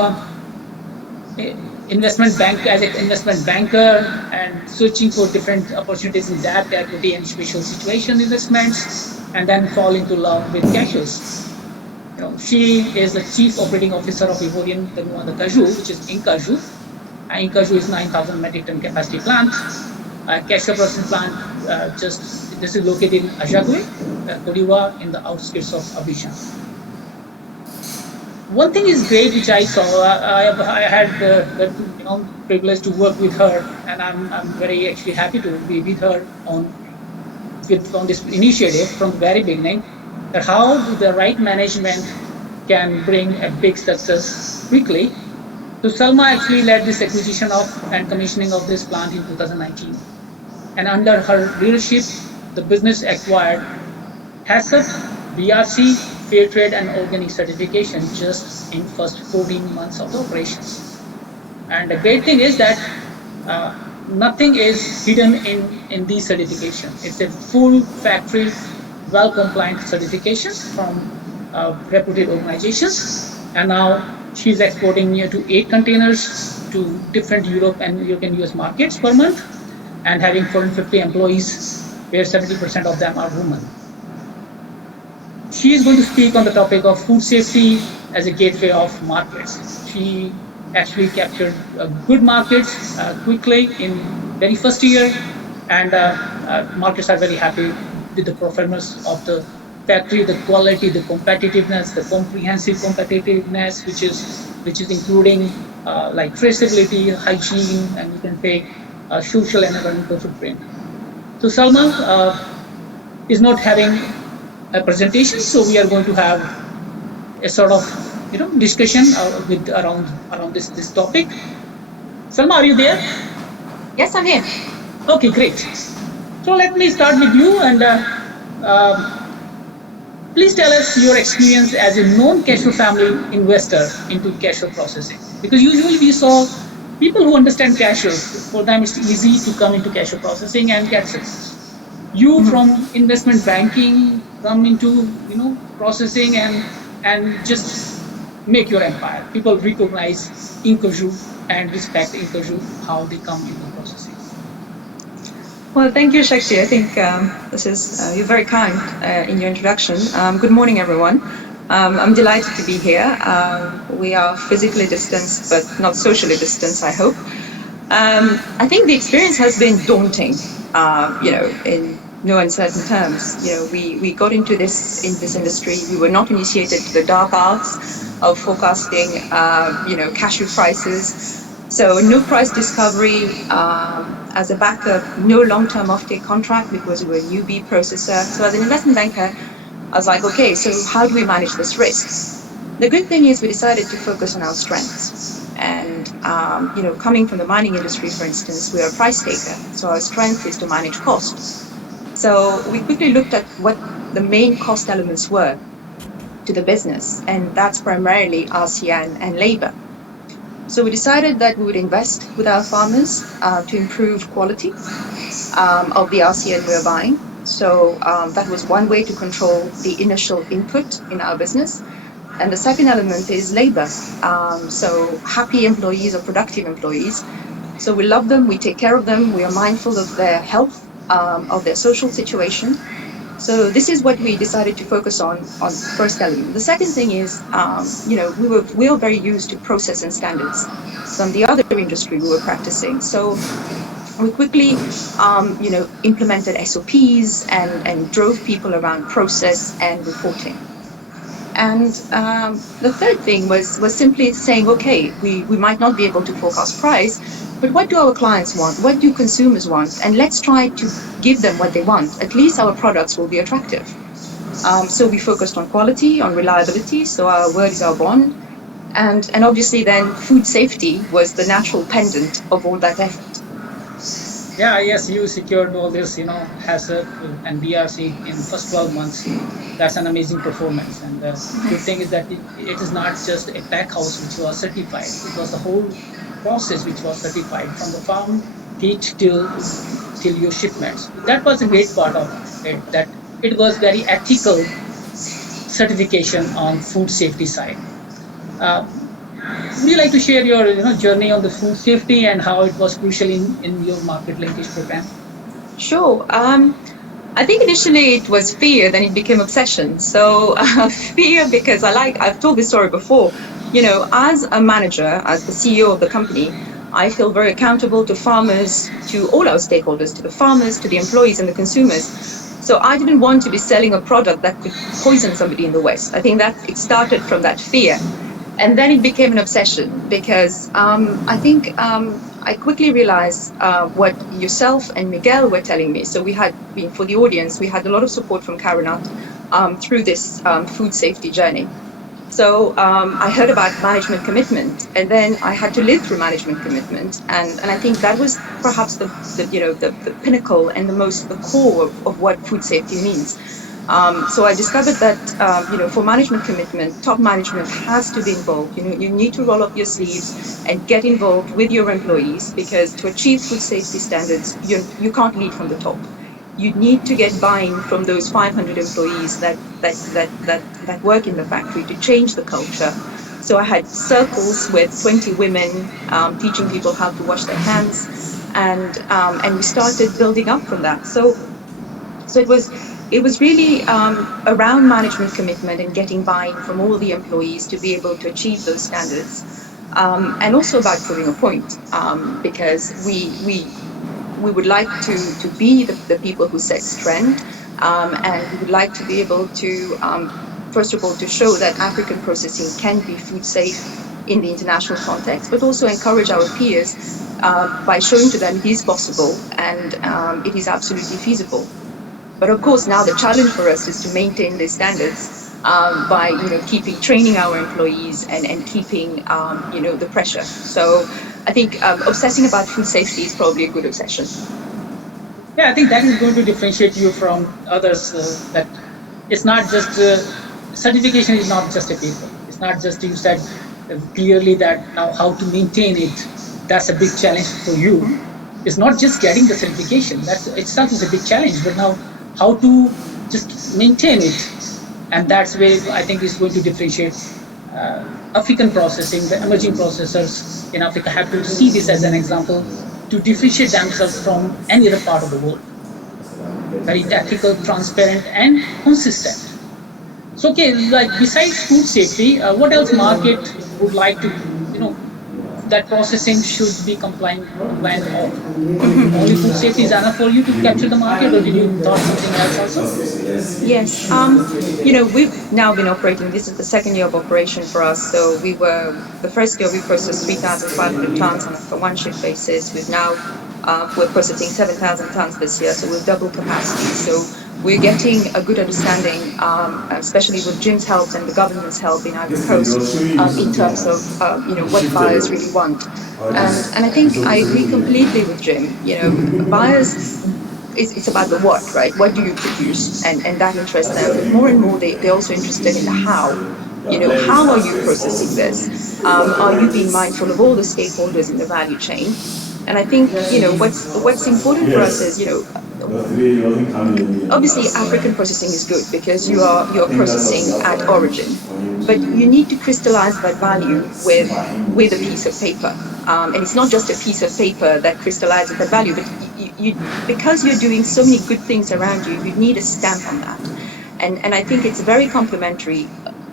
investment bank as an investment banker and searching for different opportunities in debt, equity, and special situation investments, and then fall into love with cashews. She is the chief operating officer of Ivorian the Cashew, which is Cashew. Cashew is 9,000 metric ton capacity plant. Cashew processing plant, this is located in Ajagwe, Koriwa, in the outskirts of Abidjan. One thing is great, which I saw. I had the privilege to work with her, and I'm very actually happy to be with her on this initiative from the very beginning. That how the right management can bring a big success quickly. So Salma actually led this acquisition of and commissioning of this plant in 2019, and under her leadership, the business acquired HACCP, BRC, Fair Trade and Organic certification just in first 14 months of the operations. And the great thing is that nothing is hidden in these certifications. It's a full factory, well-compliant certifications from reputed organizations. And now she's exporting near to 8 containers to different Europe and European US markets per month, and having 450 employees, where 70% of them are women. She is going to speak on the topic of food safety as a gateway of markets. She actually captured good markets quickly in very first year, and markets are very happy with the performance of the factory, the quality, the competitiveness, the comprehensive competitiveness, which is including like traceability, hygiene, and you can take social and environmental footprint. So Salma is not having a presentation, so we are going to have a sort of discussion with around this topic. Salma, are you there? Yes, I'm here. Okay, great. So let me start with you, and please tell us your experience as a non-cashew family investor into cashew processing. Because usually we saw people who understand cashew, for them it's easy to come into cashew processing and get success. You from investment banking come into processing and just make your empire. People recognize Inkaju and respect Inkaju how they come into processing. Well, thank you, Shakti. I think this is you're very kind in your introduction. Good morning, everyone. I'm delighted to be here. We are physically distanced, but not socially distanced, I hope. I think the experience has been daunting, in no uncertain terms. We got into this industry. We were not initiated to the dark arts of forecasting, cashew prices. So no price discovery as a backup, no long-term offtake contract because we were a newbie processor. So as an investment banker, I was like, okay, so how do we manage this risk? The good thing is we decided to focus on our strengths. And, coming from the mining industry, for instance, we are a price taker. So our strength is to manage cost. So we quickly looked at what the main cost elements were to the business. And that's primarily RCA and labor. So we decided that we would invest with our farmers to improve quality of the RCA we were buying. So that was one way to control the initial input in our business. And the second element is labor. So happy employees or productive employees. So we love them, we take care of them, we are mindful of their health, of their social situation. So this is what we decided to focus on first element. The second thing is, we were very used to process and standards from the other industry we were practicing. So we quickly, implemented SOPs and drove people around process and reporting. And the third thing was simply saying, okay, we might not be able to forecast price, but what do our clients want? What do consumers want? And let's try to give them what they want. At least our products will be attractive. So we focused on quality, on reliability. So our word is our bond. And obviously then food safety was the natural pendant of all that effort. Yeah, yes, you secured all this, HACCP and BRC in first 12 months. That's an amazing performance. And the good thing is that it is not just a pack house which was certified. It was the whole process which was certified from the farm gate till your shipments. That was a great part of it, that it was very ethical certification on food safety side. Would you like to share your journey on the food safety and how it was crucial in your market linkage program? Sure. I think initially it was fear, then it became obsession. So fear because I've told this story before, as a manager, as the CEO of the company, I feel very accountable to farmers, to all our stakeholders, to the farmers, to the employees and the consumers. So I didn't want to be selling a product that could poison somebody in the West. I think that it started from that fear. And then it became an obsession because I think I quickly realized what yourself and Miguel were telling me. So we had, for the audience, we had a lot of support from Karanat through this food safety journey. So I heard about management commitment, and then I had to live through management commitment, and I think that was perhaps the pinnacle and the core of what food safety means. So I discovered that for management commitment, top management has to be involved. You need to roll up your sleeves and get involved with your employees, because to achieve food safety standards, you can't lead from the top. You need to get buy-in from those 500 employees that work in the factory to change the culture. So I had circles with 20 women teaching people how to wash their hands, and we started building up from that. So it was really around management commitment and getting buy-in from all the employees to be able to achieve those standards, and also about proving a point, because we would like to be the people who set trend, and we would like to be able to, first of all, to show that African processing can be food safe in the international context, but also encourage our peers by showing to them it is possible and it is absolutely feasible. But of course, now the challenge for us is to maintain these standards by keeping training our employees and keeping the pressure. So I think obsessing about food safety is probably a good obsession. Yeah, I think that is going to differentiate you from others. That it's not just certification is not just a paper. It's not just you said clearly that now how to maintain it that's a big challenge for you. It's not just getting the certification. That itself is a big challenge. But now, how to just maintain it, and that's where I think is going to differentiate African processing. The emerging processors in Africa have to see this as an example to differentiate themselves from any other part of the world. Very ethical, transparent, and consistent. So, okay, like besides food safety, what else market would like to, that processing should be compliant of? Only food safety is enough for you to capture the market, or did you thought something else also? Yes. We've now been operating. This is the second year of operation for us. So the first year we processed 3,500 tons on a per one shift basis. We're processing 7,000 tons this year, so we've doubled capacity. So we're getting a good understanding, especially with Jim's help and the government's help in Ivory Coast, in terms of what buyers really want. And I think I agree completely with Jim. Buyers, it's about the what, right? What do you produce? And that interests them. But more and more, they're also interested in the how. How are you processing this? Are you being mindful of all the stakeholders in the value chain? And I think, what's important for us is, obviously African processing is good because you're processing at origin, but you need to crystallize that value with a piece of paper. And it's not just a piece of paper that crystallizes that value, but because you're doing so many good things around you, you need a stamp on that. And I think it's very complementary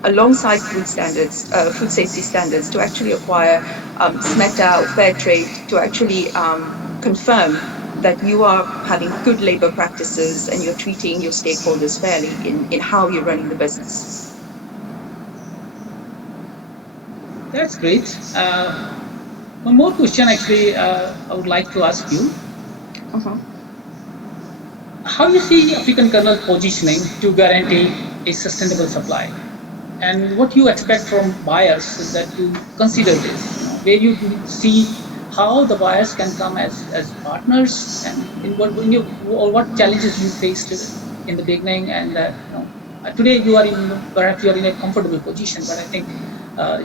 alongside food safety standards, to actually acquire SMETA or fair trade, to actually confirm that you are having good labor practices and you're treating your stakeholders fairly in how you're running the business. That's great. One more question, actually, I would like to ask you. How you see African kernel positioning to guarantee a sustainable supply? And what you expect from buyers that you consider this? Where you see how the buyers can come as partners, and what challenges you faced in the beginning, and today perhaps you are in a comfortable position, but I think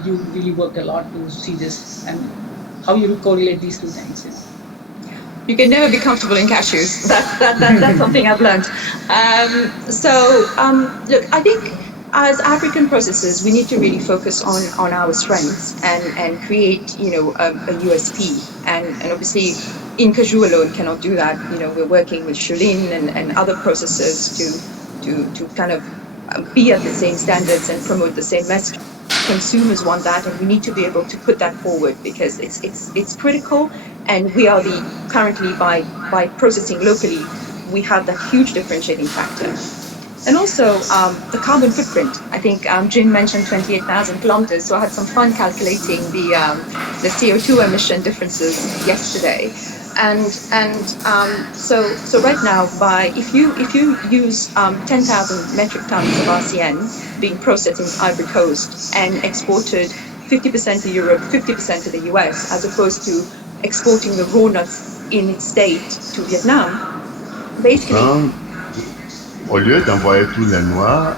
you really worked a lot to see this, and how you correlate these two things. You can never be comfortable in cashews. That's something I've learned. Look, I think as African processors, we need to really focus on our strengths and create, a USP. And obviously, in Cashew alone cannot do that. We're working with Shulin and other processors to kind of be at the same standards and promote the same message. Consumers want that, and we need to be able to put that forward because it's critical. And we are currently by processing locally, we have that huge differentiating factor. And also the carbon footprint. I think Jim mentioned 28,000 kilometers, so I had some fun calculating the CO2 emission differences yesterday. And so right now, if you use 10,000 metric tons of RCN being processed in Ivory Coast and exported 50% to Europe, 50% to the US, as opposed to exporting the raw nuts in its state to Vietnam, basically. Au lieu d'envoyer tous les noix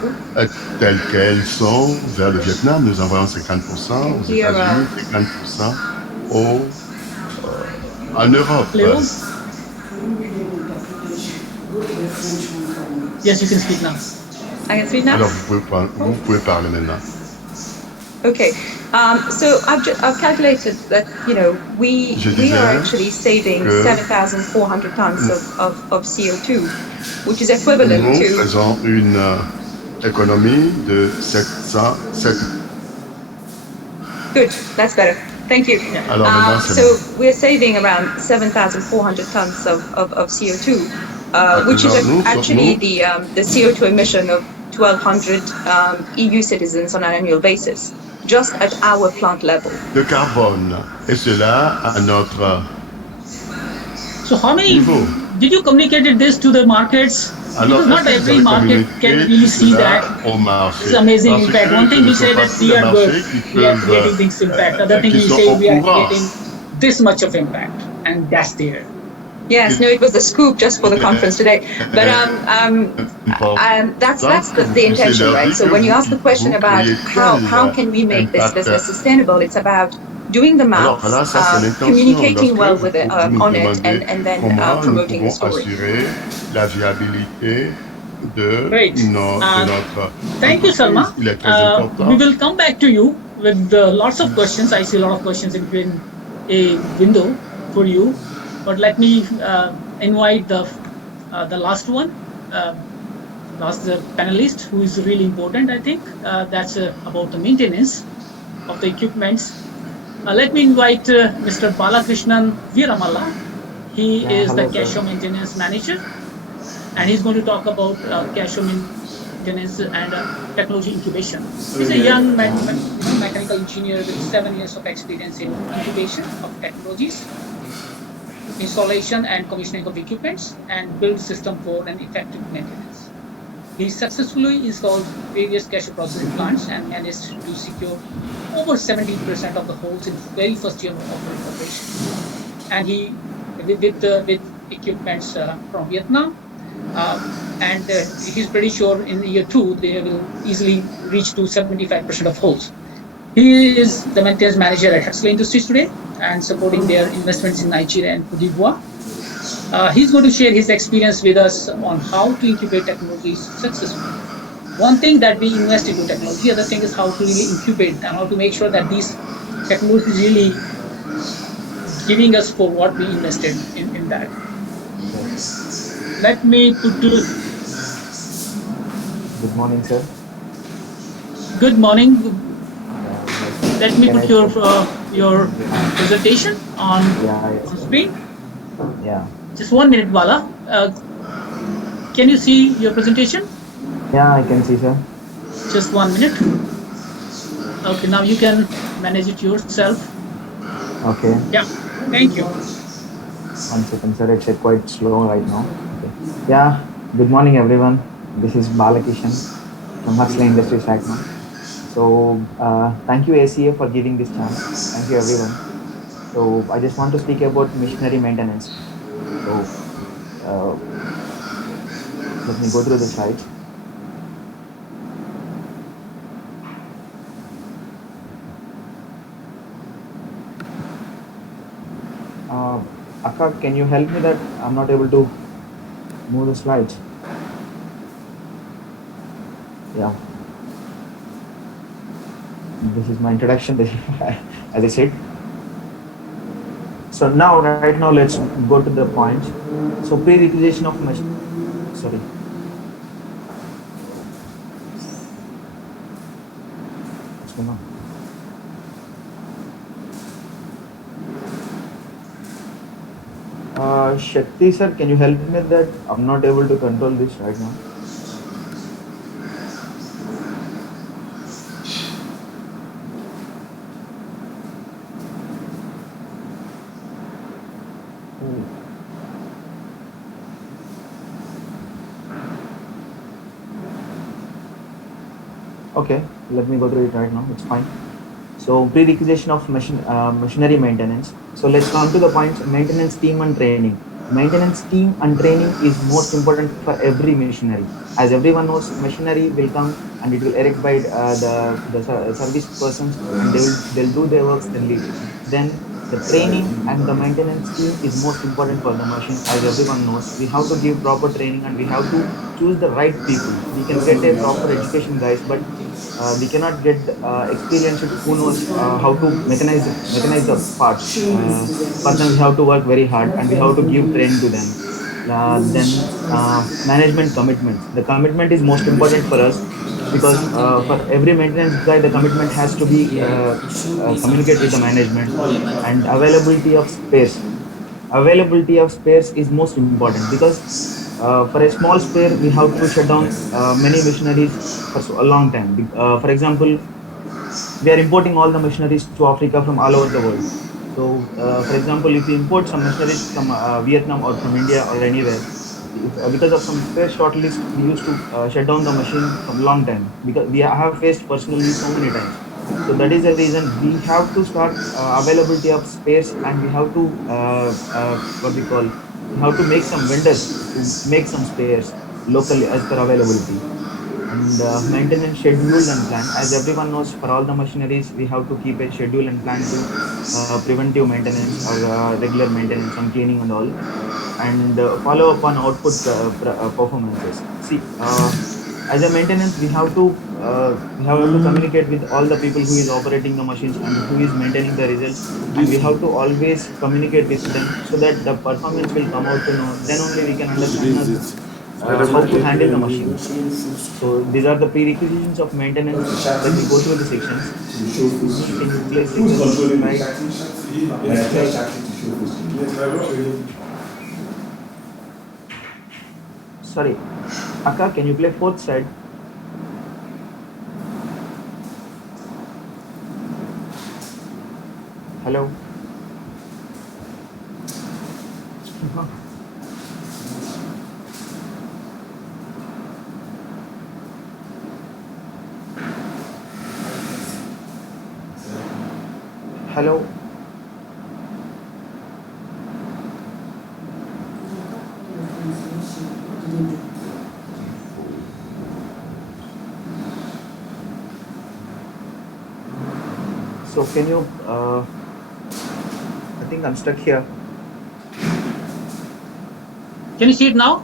telles qu'elles sont vers le Vietnam, nous envoyons 50% aux États-Unis, 50% en Europe. Yes, you can speak now. I can speak now? Alors, vous pouvez parler maintenant. Okay. So I've calculated that, we are actually saving 7,400 tons of CO2, which is equivalent to... Nous faisons une économie de 700... Good, that's better. Thank you. So we're saving around 7,400 tons of CO2, which is actually the CO2 emission of 1,200 EU citizens on an annual basis, just at our plant level. De carbone, et cela à notre So how many niveau. Did you communicate this to the markets? Alors, because not every market can really see that. It's amazing impact. One thing we say that we are good, we are creating this impact. Other thing we say we are creating this much of impact, and that's there. Yes, no, it was a scoop just for the conference today. But that's the intention, right? So when you ask the question about how can we make this business sustainable, it's about doing the Alors maths, là, ça c'est l'intention. communicating Lorsque well with it, vous nous on it, demandez and then comment nous promoting the pouvons story. assurer la viabilité de, Great. de notre Thank you, Salma. entreprise. Il est très We important. will come back to you with lots of questions. I see a lot of questions in a window for you, but let me invite the last one, last panelist, who is really important. I think that's about the maintenance of the equipments. Let me invite Mr. Balakrishnan Viramalla. He is the Cashew maintenance manager, and he's going to talk about Cashew maintenance and technology incubation. He's a young mechanical engineer with 7 years of experience in incubation of technologies, installation and commissioning of equipments, and build system for an effective maintenance. He successfully installed various cashew processing plants and managed to secure over 70% of the holes in the very first year of operation. And he, with equipments from Vietnam, and he's pretty sure in year 2 they will easily reach to 75% of holes. He is the maintenance manager at Huxley Industries today and supporting their investments in Nigeria and Cote d'Ivoire. He's going to share his experience with us on how to incubate technologies successfully. One thing that we invest into technology, other thing is how to really incubate and how to make sure that these technologies really giving us for what we invested in that. Let me put to... Good morning, sir. Good morning. Let me put your presentation on screen. Yeah. Just 1 minute, Bala. Can you see your presentation? Yeah, I can see, sir. Just 1 minute. Okay, now you can manage it yourself. Okay. Yeah, thank you. 1 second, sir. It's quite slow right now. Okay. Yeah. Good morning, everyone. This is Balakishan from Huxley Industries right now. So, thank you, ACA, for giving this chance. Thank you, everyone. So, I just want to speak about machinery maintenance. So, let me go through the slides. Akka, can you help me that I'm not able to move the slides? Yeah. This is my introduction, as I said. So now, right now, let's go to the point. So prerequisition of machine. Sorry. What's going on? Shakti sir, can you help me with that? I'm not able to control this right now. Okay, let me go through it right now. It's fine. So prerequisition of machinery maintenance. So let's come to the points: maintenance team and training. Maintenance team and training is most important for every machinery. As everyone knows, machinery will come and it will erect by the service persons, and they'll do their works, then leave. Then the training and the maintenance team is most important for the machine. As everyone knows, we have to give proper training and we have to choose the right people. We can get a proper education, guys, but we cannot get experienced who knows how to mechanize the parts. For them, we have to work very hard and we have to give training to them. Then management commitments. The commitment is most important for us because for every maintenance guy, the commitment has to be communicate with the management. And availability of spares. Availability of spares is most important because for a small spare, we have to shut down many machineries for a long time. For example, we are importing all the machineries to Africa from all over the world. So, for example, if we import some machineries from Vietnam or from India or anywhere, because of some spare shortlist, we used to shut down the machine from long time because we have faced personally so many times. So that is the reason we have to start availability of spares, and we have to what we call, we have to make some vendors to make some spares locally as per availability. And maintenance schedule and plan. As everyone knows, for all the machineries, we have to keep a schedule and plan to preventive maintenance or regular maintenance and cleaning and all, and follow up on output performances. See, as a maintenance, we have to communicate with all the people who is operating the machines and who is maintaining the results, and we have to always communicate with them so that the performance will come out to know. Then only we can understand how to handle the machine. So these are the prerequisites of maintenance. Let me go through the sections. Can you please take the right? Next slide. Sorry, Akka, can you play fourth side? Hello. Hello. So can you, I think I'm stuck here. Can you see it now?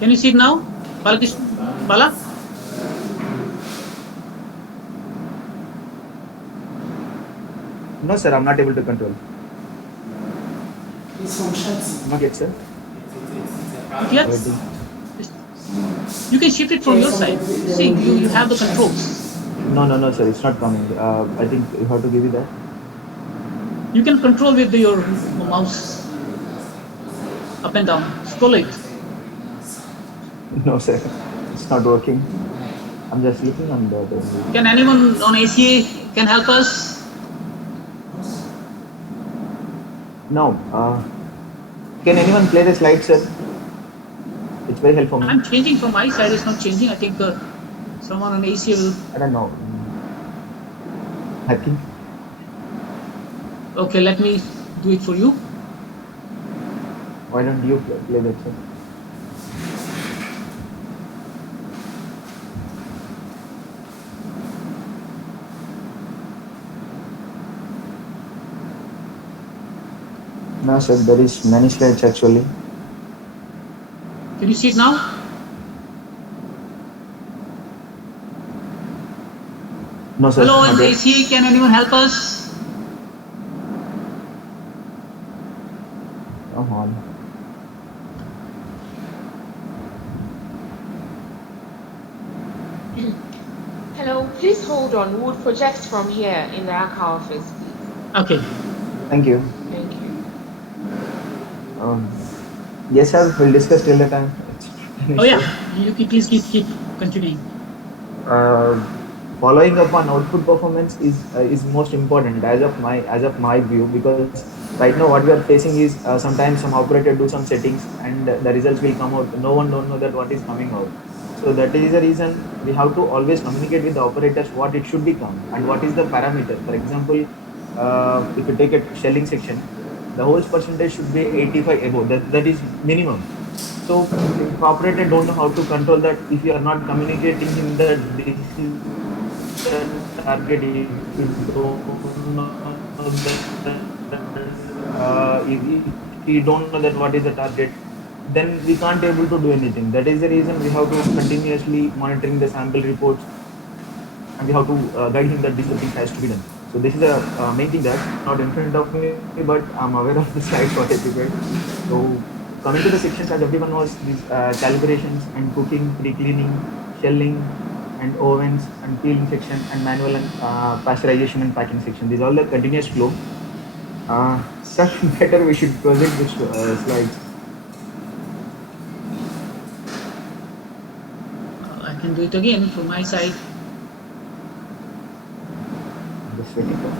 Can you see it now? Palak? No, sir, I'm not able to control. It's from chatting. Not yet, sir. Yes. You can shift it from your side. See, you have the controls. No, sir, it's not coming. I think you have to give it that. You can control with your mouse up and down. Scroll it. No, sir, it's not working. I'm just looking on the. Can anyone on ACA can help us? No. Can anyone play the slide, sir? It's very helpful. I'm changing from my side. It's not changing. I think someone on ACA will. I don't know. I think. Okay, let me do it for you. Why don't you play that, sir? No, sir, there is many slides actually. Can you see it now? No, sir. Hello, not yet. ACA, can anyone help us? Come on. Hello, please hold on. We'll project from here in the ACA office, please. Okay. Thank you. Thank you. Yes, sir. We'll discuss till the time. Oh yeah, you can please keep continuing. Following up on output performance is most important as of my view, because right now what we are facing is sometimes some operator do some settings and the results will come out. No one don't know that what is coming out. So that is the reason we have to always communicate with the operators what it should become and what is the parameter. For example, if you take a shelling section, the holes percentage should be 85 above. That is minimum. So if operator don't know how to control that, if you are not communicating him that this is the target, if you don't know if you don't know that what is the target, then we can't able to do anything. That is the reason we have to continuously monitoring the sample reports, and we have to guide him that this thing has to be done. So this is the main thing that's not in front of me, but I'm aware of the slides what I prepared. So coming to the sections, as everyone knows, these calibrations and cooking, pre-cleaning, shelling, and ovens and peeling section, and manual and pasteurization and packing section. These are all the continuous flow. Sir, better we should project this slides. I can do it again from my side. Just waiting for it.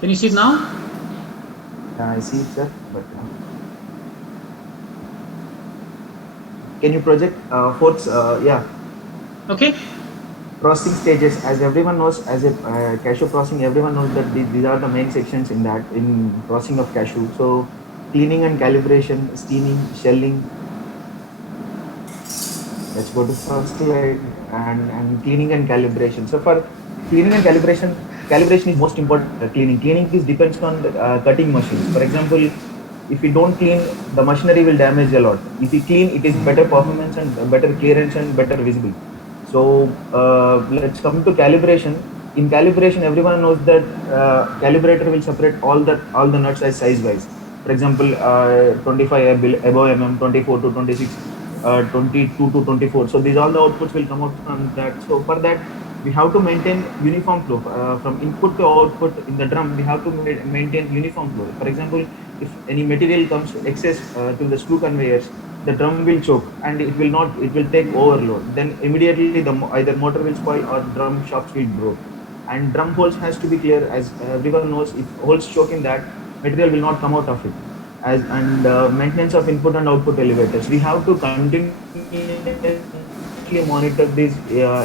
Can you see it now? I see it, sir, but can you project fourth? Yeah. Okay. Processing stages, as everyone knows, as a cashew processing, everyone knows that these are the main sections in that in processing of cashew. So cleaning and calibration, steaming, shelling. Let's go to first slide. And cleaning and calibration. So for cleaning and calibration is most important. Cleaning is depends on the cutting machines. For example, if you don't clean, the machinery will damage a lot. If you clean, it is better performance and better clearance and better visible. So let's come to calibration. In calibration, everyone knows that calibrator will separate all the nuts as size wise. For example, 25 above mm, 24 to 26, 22 to 24. So these all the outputs will come out from that. So for that, we have to maintain uniform flow from input to output in the drum. We have to maintain uniform flow. For example, if any material comes excess to the screw conveyors, the drum will choke and it will take overload. Then immediately either motor will spoil or drum shafts will broke. And drum holes has to be clear, as everyone knows. If holes choke in that, material will not come out of it. As and maintenance of input and output elevators, we have to continuously monitor these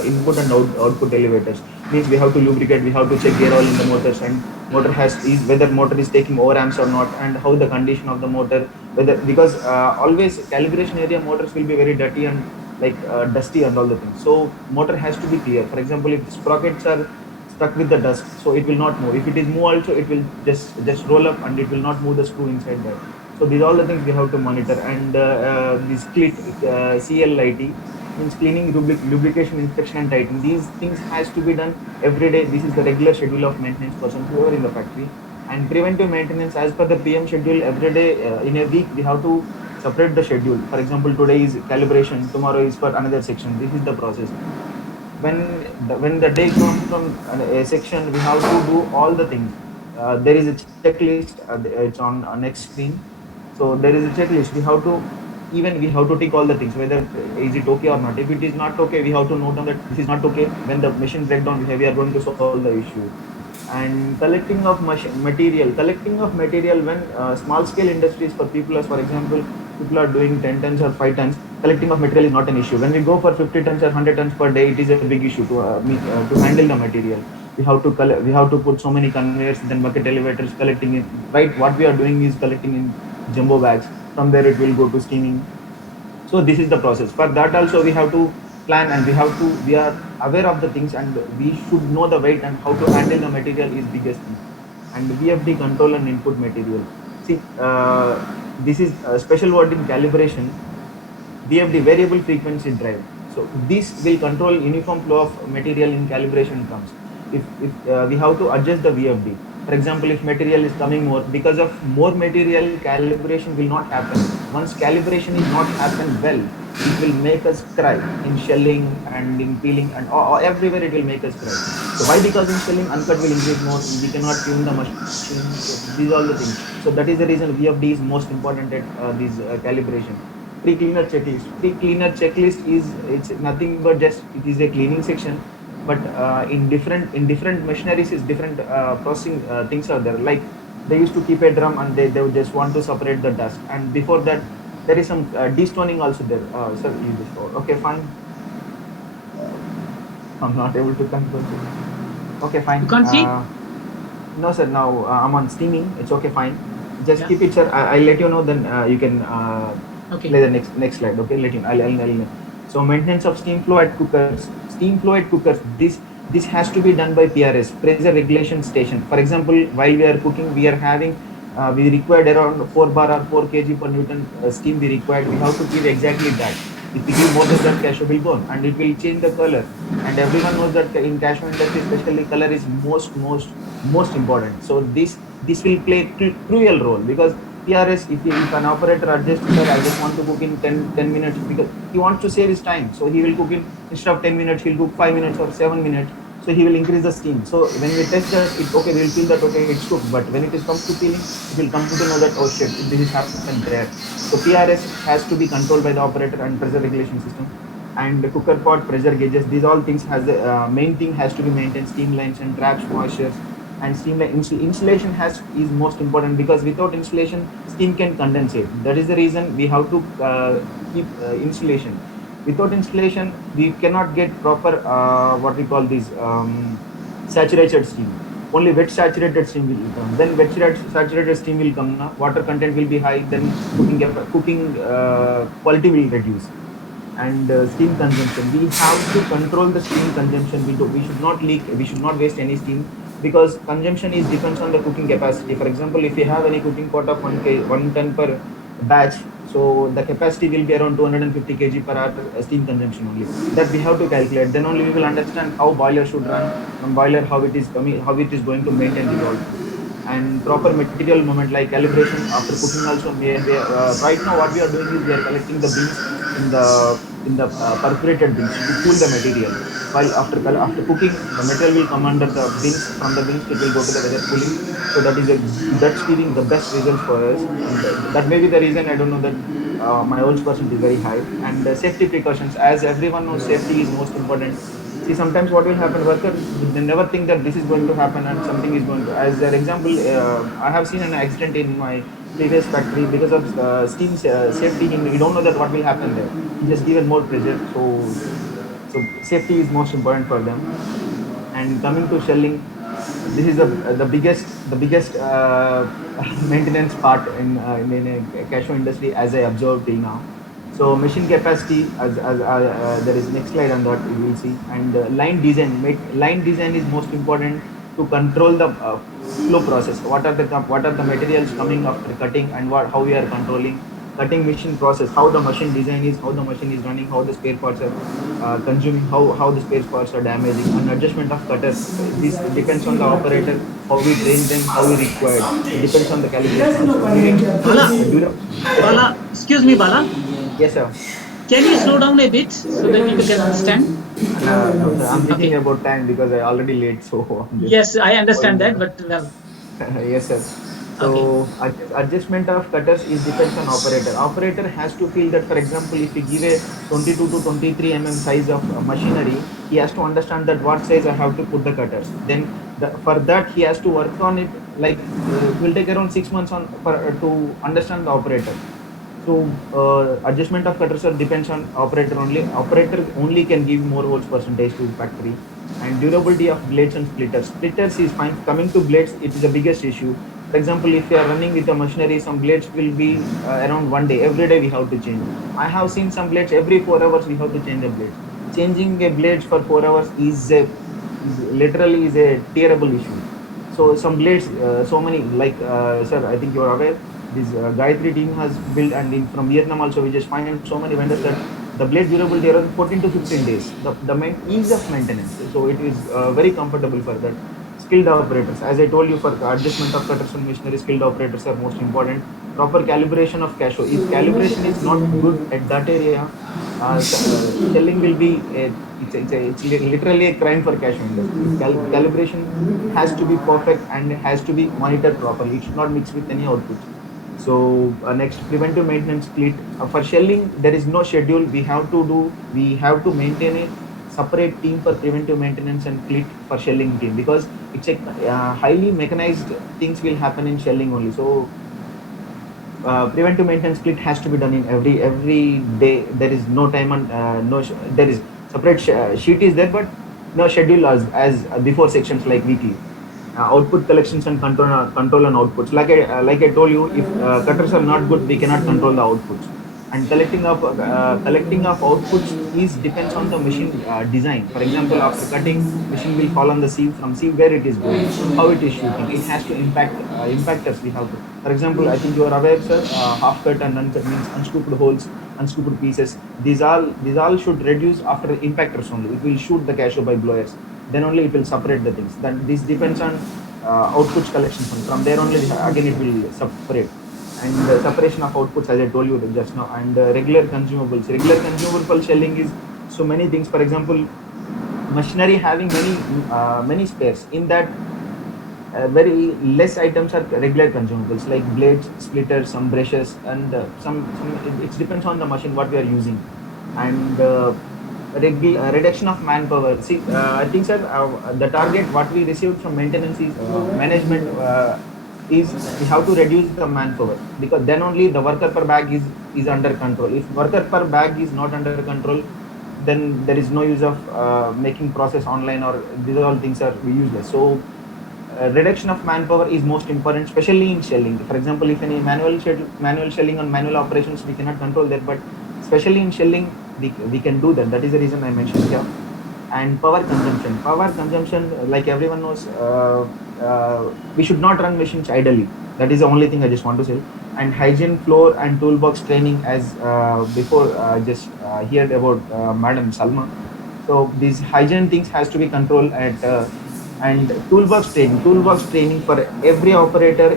input and output elevators. Means we have to lubricate, we have to check gear oil in the motors, and motor has is whether motor is taking over amps or not, and how the condition of the motor, whether, because always calibration area motors will be very dirty and like dusty and all the things. So motor has to be clear. For example, if sprockets are stuck with the dust, so it will not move. If it is move also, it will just roll up and it will not move the screw inside that. So these are all the things we have to monitor. And this CLIT means cleaning, lubrication, inspection and tightening. These things has to be done every day. This is the regular schedule of maintenance person whoever in the factory. And preventive maintenance, as per the PM schedule, every day in a week we have to separate the schedule. For example, today is calibration, tomorrow is for another section. This is the process. When the day comes from a section, we have to do all the things. There is a checklist. It's on next screen. So there is a checklist. We have to tick all the things, whether is it okay or not. If it is not okay, we have to note down that this is not okay. When the machine breakdown, we are going to solve the issue. And collecting of material when small scale industries, for people, as for example, people are doing 10 tons or 5 tons, collecting of material is not an issue. When we go for 50 tons or 100 tons per day, it is a big issue to handle the material. We have to put so many conveyors, then bucket elevators, collecting it. Right, what we are doing is collecting in jumbo bags. From there it will go to steaming. So this is the process. For that also we have to plan, and we are aware of the things, and we should know the weight and how to handle the material is biggest thing. And VFD control and input material. See, this is a special word in calibration. VFD, variable frequency drive. So this will control uniform flow of material in calibration terms. If we have to adjust the VFD. For example, if material is coming more, because of more material, calibration will not happen. Once calibration is not happen well, it will make us cry in shelling and in peeling and everywhere it will make us cry. So why? Because in shelling, uncut will increase more. We cannot tune the machine. So these are all the things. So that is the reason VFD is most important at this calibration. Pre-cleaner checklist. Pre-cleaner checklist is, it's nothing but just it is a cleaning section, but in different machineries is different processing things are there. Like they used to keep a drum and they would just want to separate the dust, and before that there is some destoning also there. Sir, you just, okay, fine. I'm not able to control it. Okay, fine. You can't see? No sir, now I'm on steaming. It's okay, fine. Just Yeah. keep it, sir. I'll let you know, then you can Okay. play the next slide. Okay, let him. I'll know. So maintenance of steam flow at cookers. Steam flow at cookers. This has to be done by PRS, pressure regulation station. For example, while we are cooking, we are having we required around 4 bar or 4 kg per newton steam. We required. We have to give exactly that. If we give more than that, cashew will burn and it will change the color. And everyone knows that in cashew industry, especially, color is most important. So this will play crucial role, because PRS, if an operator adjusts that I just want to cook in 10 minutes, because he wants to save his time, so he will cook in, instead of 10 minutes, he'll cook 5 minutes or 7 minutes. So he will increase the steam. So when we test that, it's okay, we'll feel that okay, it's cooked. But when it is comes to peeling, it will come to know that, oh shit, this is happened there. So PRS has to be controlled by the operator, and pressure regulation system. And the cooker pot, pressure gauges, these all things has the main thing has to be maintained. Steam lines and traps, moistures, and steam line insulation is most important, because without insulation, steam can condensate. That is the reason we have to keep insulation. Without installation, we cannot get proper what we call this saturated steam. Only wet saturated steam will come. When wet saturated steam will come, now water content will be high. Then cooking quality will reduce. And steam consumption, we have to control the steam consumption. We should not leak, we should not waste any steam, because consumption is depends on the cooking capacity. For example, if you have any cooking pot of 1 ton per batch, so the capacity will be around 250 kg per hour steam consumption only. That we have to calculate. Then only we will understand how boiler should run, from boiler how it is coming, how it is going to maintain this all. And proper material movement like calibration after cooking also. Right now what we are doing is we are collecting the beans in the perforated bins to cool the material. While after cooking, the material will come under the bins. From the bins it will go to the weather cooling. So that's giving the best results for us. And that may be the reason, I don't know, that my old percent is very high. And safety precautions, as everyone knows, safety is most important. See, sometimes what will happen, worker, they never think that this is going to happen and something is going to. As an example, I have seen an accident in my previous factory because of steam safety. He don't know that what will happen there. He just given more pressure. So safety is most important for them. And coming to shelling, this is the biggest maintenance part in a cashew industry, as I observed till now. So machine capacity, as there is next slide on that you will see. And line design is most important to control the flow process. What are the materials coming after cutting, and how we are controlling cutting machine process, how the machine design is, how the machine is running, how the spare parts are consuming, how the spare parts are damaging, and adjustment of cutters. This depends on the operator, how we train them, how we required. It depends on the Let's calibration look also. on During the Bala, yes, sir. Bala, excuse me, Bala. Yes, sir. Can you slow down a bit so that people can understand? No, no, sir. I'm thinking Okay. about time because I already late, so I'm just Yes, I understand holding that, on. but well, Yes, sir. okay. So adjustment of cutters is depends on operator. Operator has to feel that, for example, if you give a 22 to 23 size of machinery, he has to understand that what size I have to put the cutters. Then for that he has to work on it. Like it will take around 6 months to understand the operator. So adjustment of cutters depends on operator only. Operator only can give more volts percentage to factory. And durability of blades and splitters. Splitters is fine. Coming to blades, it is the biggest issue. For example, if you are running with a machinery, some blades will be around 1 day. Every day we have to change. I have seen some blades every 4 hours we have to change the blades. Changing a blades for 4 hours is literally is a terrible issue. So some blades, so many like sir, I think you are aware. This Gayatri team has built, and from Vietnam also we just find so many vendors that the blade durability around 14 to 15 days. The ease of maintenance, so it is very comfortable for that. Skilled operators, as I told you, for adjustment of cutters and machinery, skilled operators are most important. Proper calibration of cashew. If calibration is not good at that area, shelling will be literally a crime for cashew industry. If calibration has to be perfect and has to be monitored properly. It should not mix with any outputs. So next, preventive maintenance fleet. For shelling, there is no schedule. We have to maintain a separate team for preventive maintenance and fleet for shelling team, because it's a highly mechanized things will happen in shelling only. So preventive maintenance split has to be done in every day. There is no time on no there is separate sheet is there, but no schedule as before sections like weekly. Output collections and control and outputs. Like I told you, if cutters are not good, we cannot control the outputs. And collecting of outputs is depends on the machine design. For example, after cutting, machine will fall on the sieve. From sieve, where it is going, how it is shooting, it has to impact us. We have to. For example, I think you are aware, sir. Half cut and uncut means unscooped holes, unscooped pieces. These all should reduce after impactors only. It will shoot the cashew by blowers. Then only it will separate the things. Then this depends on outputs collection from there only. Again, it will separate. And separation of outputs, as I told you just now. And regular consumable shelling is so many things. For example, machinery having many spares. In that, very less items are regular consumables like blades, splitters, some brushes, and some it depends on the machine what we are using. And reduction of manpower. See, I think, sir, the target what we received from maintenance is management is we have to reduce the manpower, because then only the worker per bag is under control. If worker per bag is not under control, then there is no use of making process online, or these all things are useless. So reduction of manpower is most important, especially in shelling. For example, if any manual shelling on manual operations, we cannot control that, but especially in shelling, we can do that. That is the reason I mentioned here. And power consumption, like everyone knows, we should not run machines idly. That is the only thing I just want to say. And hygiene, floor and toolbox training, as before just heard about Madam Salma. So these hygiene things has to be controlled at and toolbox training for every operator.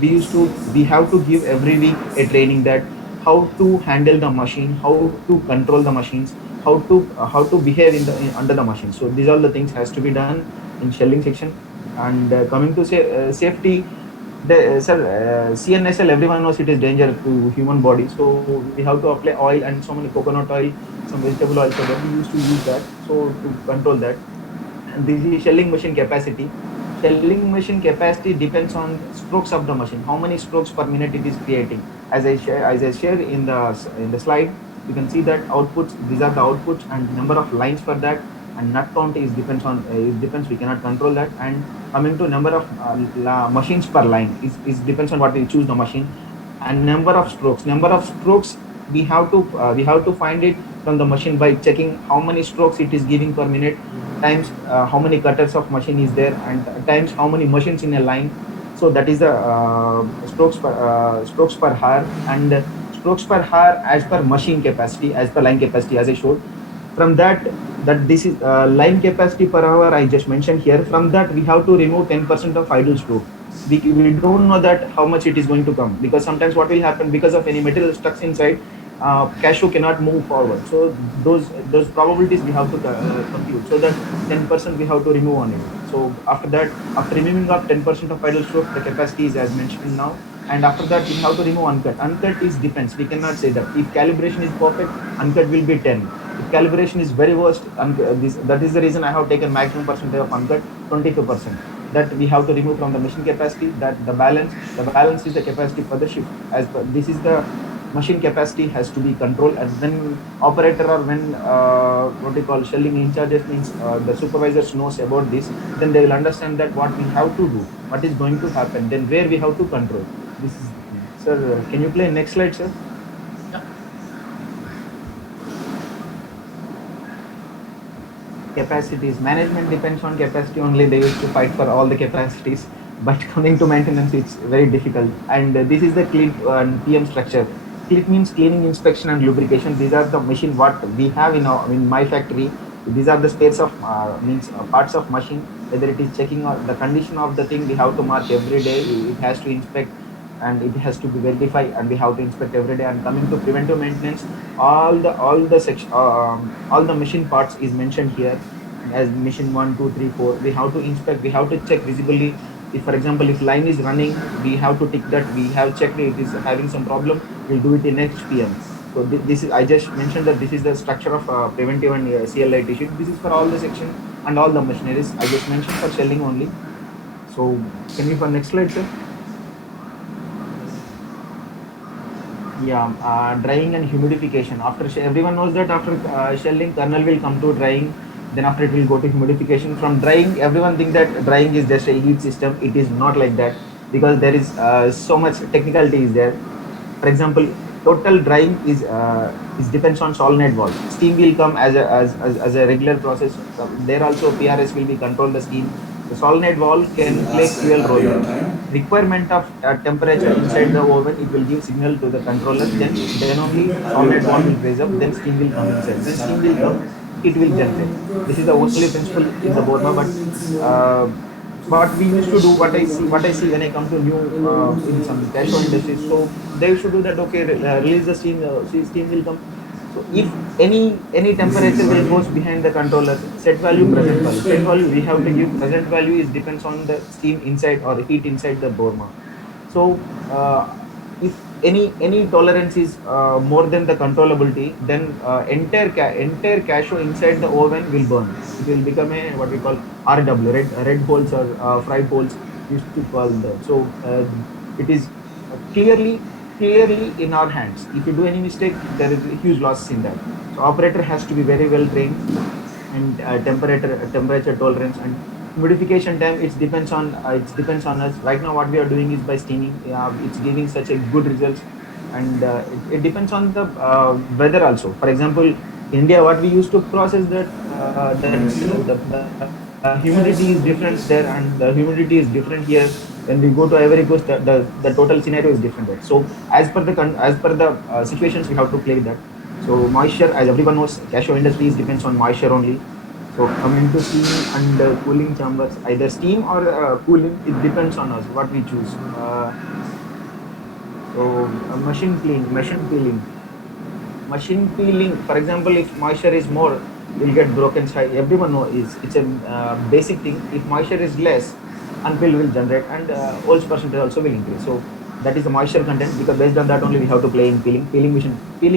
We have to give every week a training, that how to handle the machine, how to control the machines, how to behave under the machine. So these all the things has to be done in shelling section. And coming to safety, CNSL, everyone knows it is danger to human body. So we have to apply oil and so many coconut oil, some vegetable oil. So that we used to use that, so to control that. And this is shelling machine capacity. Shelling machine capacity depends on strokes of the machine, how many strokes per minute it is creating. As I shared in the slide, you can see that outputs, these are the outputs, and number of lines for that. And nut count is depends on it depends, we cannot control that. And coming to number of machines per line is depends on what we choose the machine. And number of strokes, we have to find it from the machine by checking how many strokes it is giving per minute, times how many cutters of machine is there, and times how many machines in a line. So that is the strokes per hour. And strokes per hour as per machine capacity, as per line capacity, as I showed. From that this is line capacity per hour I just mentioned here. From that we have to remove 10% of idle stroke. We don't know that how much it is going to come, because sometimes what will happen, because of any material stuck inside, cashew cannot move forward. So those probabilities we have to compute, so that 10% we have to remove on it. So after that, after removing of 10% of idle stroke, the capacity is as mentioned now. And after that we have to remove uncut is depends, we cannot say that. If calibration is perfect, uncut will be 10. If calibration is very worst, that is the reason I have taken maximum percentage of uncut, 25%. That we have to remove from the machine capacity. That the balance is the capacity for the shift. As per, this is the machine capacity has to be controlled. And when operator, or when what we call shelling in charges, means the supervisors knows about this, then they will understand that what we have to do, what is going to happen, then where we have to control. This is the thing. Sir, can you play next slide, sir? Capacities management depends on capacity only. They used to fight for all the capacities, but coming to maintenance, it's very difficult. And this is the CLEAT and PM structure. CLEAT means cleaning, inspection, and lubrication. These are the machine what we have in my factory. These are the spares of means parts of machine. Whether it is checking or the condition of the thing, we have to mark every day. It has to inspect, and it has to be verified, and we have to inspect every day. And coming to preventive maintenance, all the section, all the machine parts is mentioned here as machine 1, 2, 3, 4. We have to inspect, we have to check visibly. If, for example, if line is running, we have to tick that we have checked it is having some problem, we'll do it in next PM. So this is, I just mentioned that this is the structure of preventive and CLI tissue. This is for all the section and all the machineries. I just mentioned for shelling only. So can we for next slide, sir? Yeah, drying and humidification. After everyone knows that after shelling, kernel will come to drying. Then after it will go to humidification. From drying, everyone think that drying is just a heat system. It is not like that, because there is so much technicality is there. For example, total drying is depends on solenoid valve. Steam will come as a regular process. There also PRS will be control the steam. The solenoid valve can play fuel role. Requirement of temperature inside the oven, it will give signal to the controller. Then only solenoid valve will raise up. Then steam will come inside. When steam will come, it will generate. This is the only principle in the Borma. But what we used to do, what I see when I come to new in some cashew industries, so they used to do that. Okay, release the steam. Steam will come. So if any temperature will goes behind the controller, set value, present value. Set value we have to give. Present value is depends on the steam inside or heat inside the Borma. So if any tolerance is more than the controllability, then entire cashew inside the oven will burn. It will become a what we call RW, red holes or fried holes. used to call that. So it is clearly in our hands. If you do any mistake, there is a huge loss in that. So operator has to be very well trained, and temperature tolerance and humidification time. It depends on us. Right now, what we are doing is by steaming. It's giving such a good results, and it depends on the weather also. For example, in India, what we used to process that the humidity is different there and the humidity is different here. When we go to Ivory Coast, the total scenario is different there. So as per the situations, we have to play that. So moisture, as everyone knows, cashew industries depends on moisture only. So coming to steam and cooling chambers, either steam or cooling, it depends on us what we choose. Machine clean, machine peeling. For example, if moisture is more, will get broken side. Everyone know is it's a basic thing. If moisture is less, unpeeled will generate, and oils percentage also will increase. So that is the moisture content, because based on that only we have to play in peeling. Peeling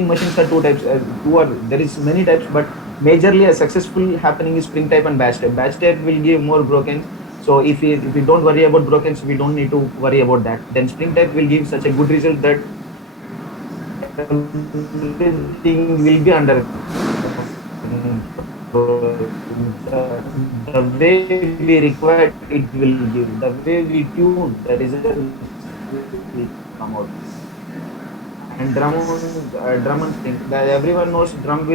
machines are two types. There is many types, but majorly a successful happening is spring type and batch type. Batch type will give more broken. So if we don't worry about brokens, we don't need to worry about that. Then spring type will give such a good result that everything will be under control. The way we require it will give. The way we tune, the results will come out. And drum and spring. Everyone knows drum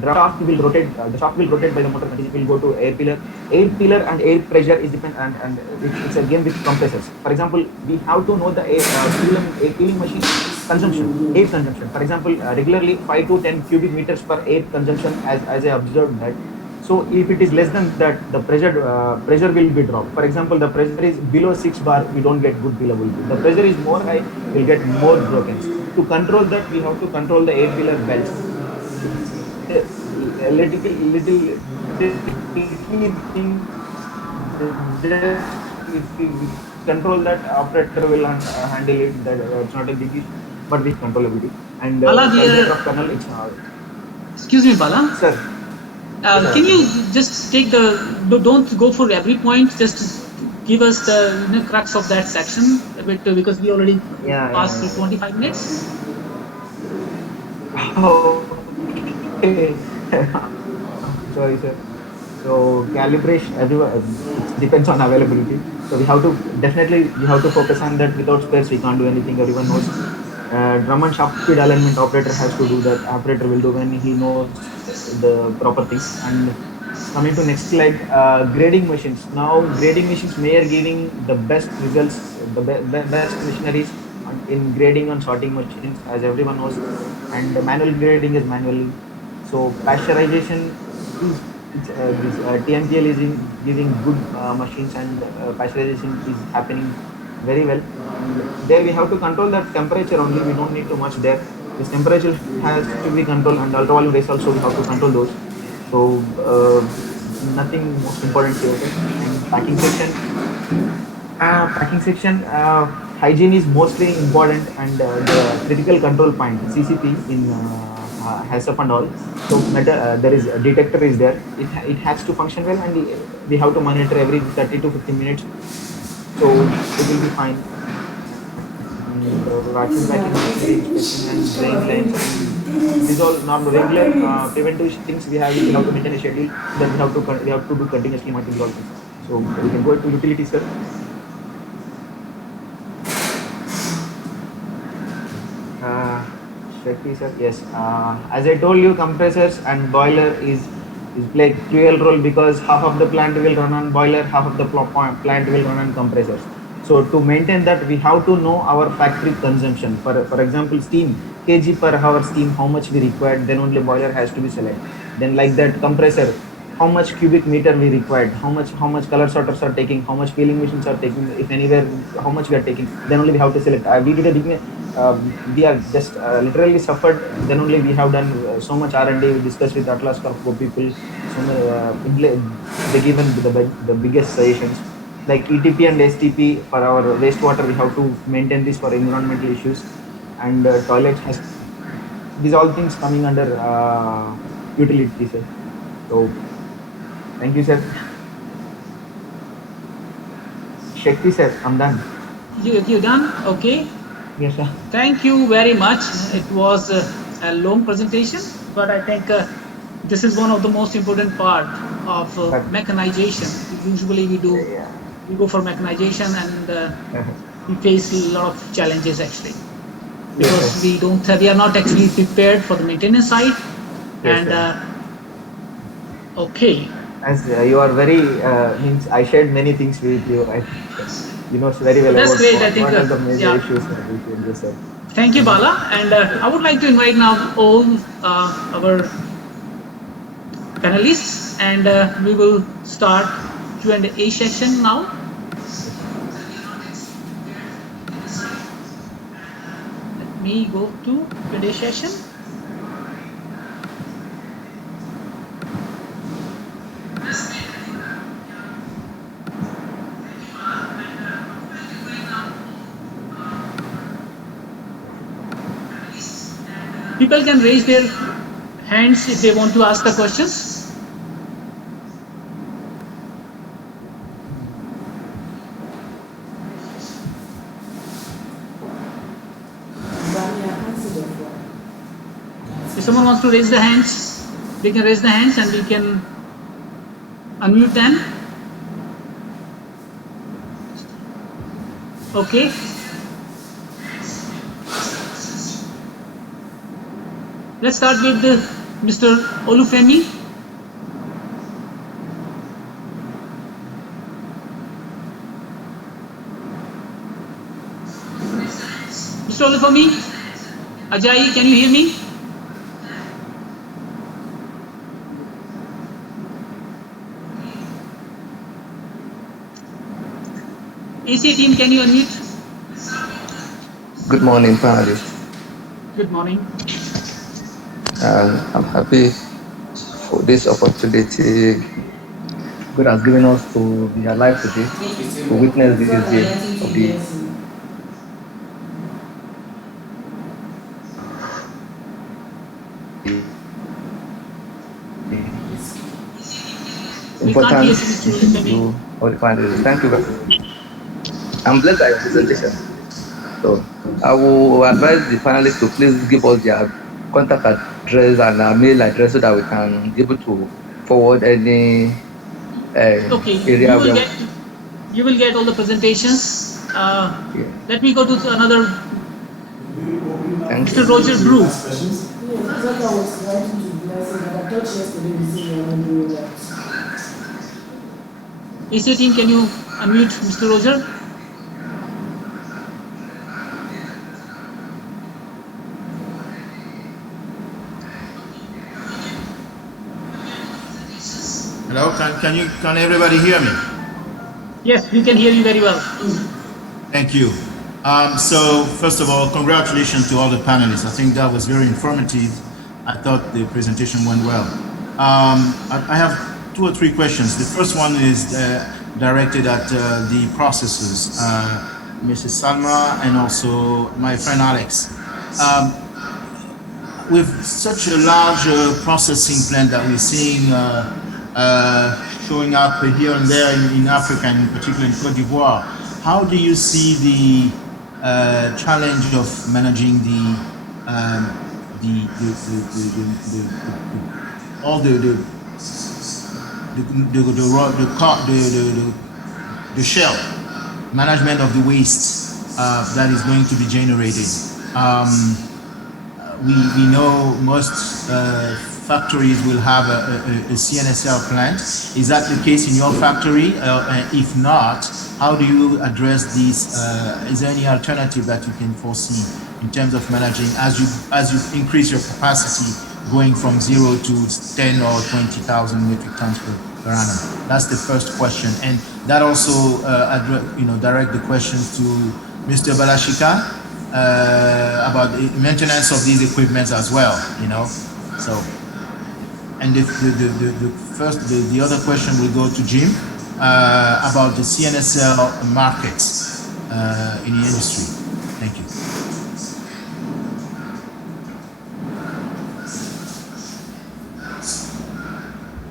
shaft will rotate. The shaft will rotate by the motor continuously. It will go to air pillar. Air pillar and air pressure is depend, and it's a game with compressors. For example, we have to know the air peeling machine consumption, air consumption. For example, regularly 5 to 10 cubic meters per air consumption, as I observed that. So if it is less than that, the pressure will be dropped. For example, the pressure is below 6 bar, we don't get good peelability. The pressure is more high, we'll get more broken. To control that, we have to control the air peeler belts. It's a little tricky thing. Just if we control that, operator will handle it. That it's not a big issue, but we control everything. And Bala, calculator of kernel, it's excuse me, Bala. sir. Can you just take don't go for every point, just give us the crux of that section a bit, because we already passed 25 minutes. Okay. Sorry, sir. So calibration, everywhere depends on availability. So we have to focus on that. Without spares, we can't do anything. Everyone knows. Drum and shaft speed alignment, operator has to do that. Operator will do when he knows the proper things. And coming to next slide, grading machines. Now grading machines may are giving the best results, the best machineries in grading and sorting machines, as everyone knows. And manual grading is manually. So pasteurization is this TMPL is giving good machines, and pasteurization is happening very well. And there we have to control that temperature only. We don't need too much there. This temperature has to be controlled, and ultraviolet rays also we have to control those. So nothing most important here. And packing section. Hygiene is mostly important, and the critical control point (CCP) in HACCP and all. So there is a detector is there. It has to function well, and we have to monitor every 30 to 15 minutes. So it will be fine. And vacuum packing, inspection, and drain lines. These all regular preventive things we have. We have to maintain a schedule. Then we have to do continuously monitoring also. So we can go to utilities, sir. Shakti sir, yes. As I told you, compressors and boiler is play crucial role, because half of the plant will run on boiler, half of the plant will run on compressors. So to maintain that, we have to know our factory consumption. For example, steam kg per hour steam, how much we required. Then only boiler has to be selected. Then like that compressor, how much cubic meter we required, how much color sorters are taking, how much peeling machines are taking, if anywhere, how much we are taking. Then only we have to select. We did a big. We are just literally suffered. Then only we have done so much R&D. We discussed with Atlas Copco people. They given the biggest suggestions, like ETP and STP for our wastewater. We have to maintain this for environmental issues, and toilets has these all things coming under utility, sir. So thank you, sir. Shakti sir, I'm done. You done? Okay. Yes, sir. Thank you very much. It was a long presentation, but I think this is one of the most important part of mechanization. Usually we go for mechanization and we face a lot of challenges actually, because we are not actually prepared for the maintenance side. Yes, and okay. As you are very means I shared many things with you. I think you know very well That's about great. I think what are the major yeah. issues that we can just say. Thank you, Bala. And I would like to invite now all our panelists, and we will start Q&A session now. Let me go to Q&A session. People can raise their hands if they want to ask the questions. If someone wants to raise the hands, they can raise the hands and we can unmute them. Okay. Let's start with Mr. Olufemi. Mr. Olufemi, Ajayi, can you hear me? ACA team, can you unmute? Good morning, panelists. Good morning. I'm happy for this opportunity God has given us to be alive today, to witness this day of the important to all the panelists. Thank you very much. I'm blessed by your presentation. So I will advise the panelists to please give us their contact address and mail address so that we can be able to forward any area. You will get all the presentations. Let me go to another. Mr. Roger Brew. Yes, that's what I was writing to Blessing, but I thought yesterday we said we were not doing that. ACA team, can you unmute Mr. Roger? Hello, can everybody hear me? Yes, we can hear you very well. Thank you. So first of all, congratulations to all the panelists. I think that was very informative. I thought the presentation went well. I have 2 or 3 questions. The first one is directed at the processors, Mrs. Salma and also my friend Alex. With such a large processing plant that we're seeing showing up here and there in Africa, and in particular in Cote d'Ivoire, how do you see the challenge of managing the shell management of the waste that is going to be generated? We know most factories will have a CNSL plant. Is that the case in your factory? If not, how do you address this? Is there any alternative that you can foresee in terms of managing as you increase your capacity, going from 0 to 10 or 20,000 metric tons per annum? That's the first question, and that also direct the questions to Mr. Balashika about the maintenance of these equipments as well. So. And the other question will go to Jim about the CNSL markets in the industry. Thank you.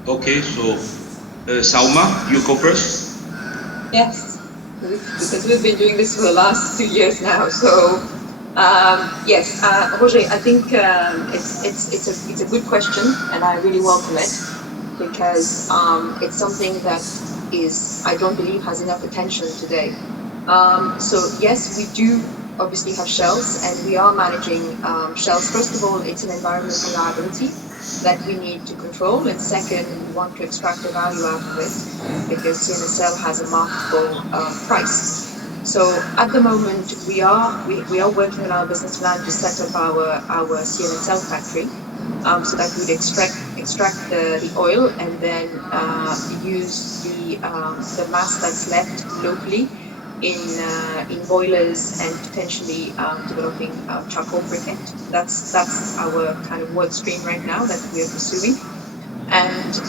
Okay, so Salma, you go first. Yes. because we've been doing this for the last 2 years now. So yes, Roger, I think it's a good question, and I really welcome it because it's something that I don't believe has enough attention today. So yes, we do obviously have shells, and we are managing shells. First of all, it's an environmental liability that we need to control, and second, we want to extract the value out of it because CNSL has a marketable price. So at the moment, we are working on our business plan to set up our CNSL factory, so that we would extract the oil and then use the mass that's left locally in boilers and potentially developing charcoal briquette. That's our kind of work stream right now that we are pursuing. And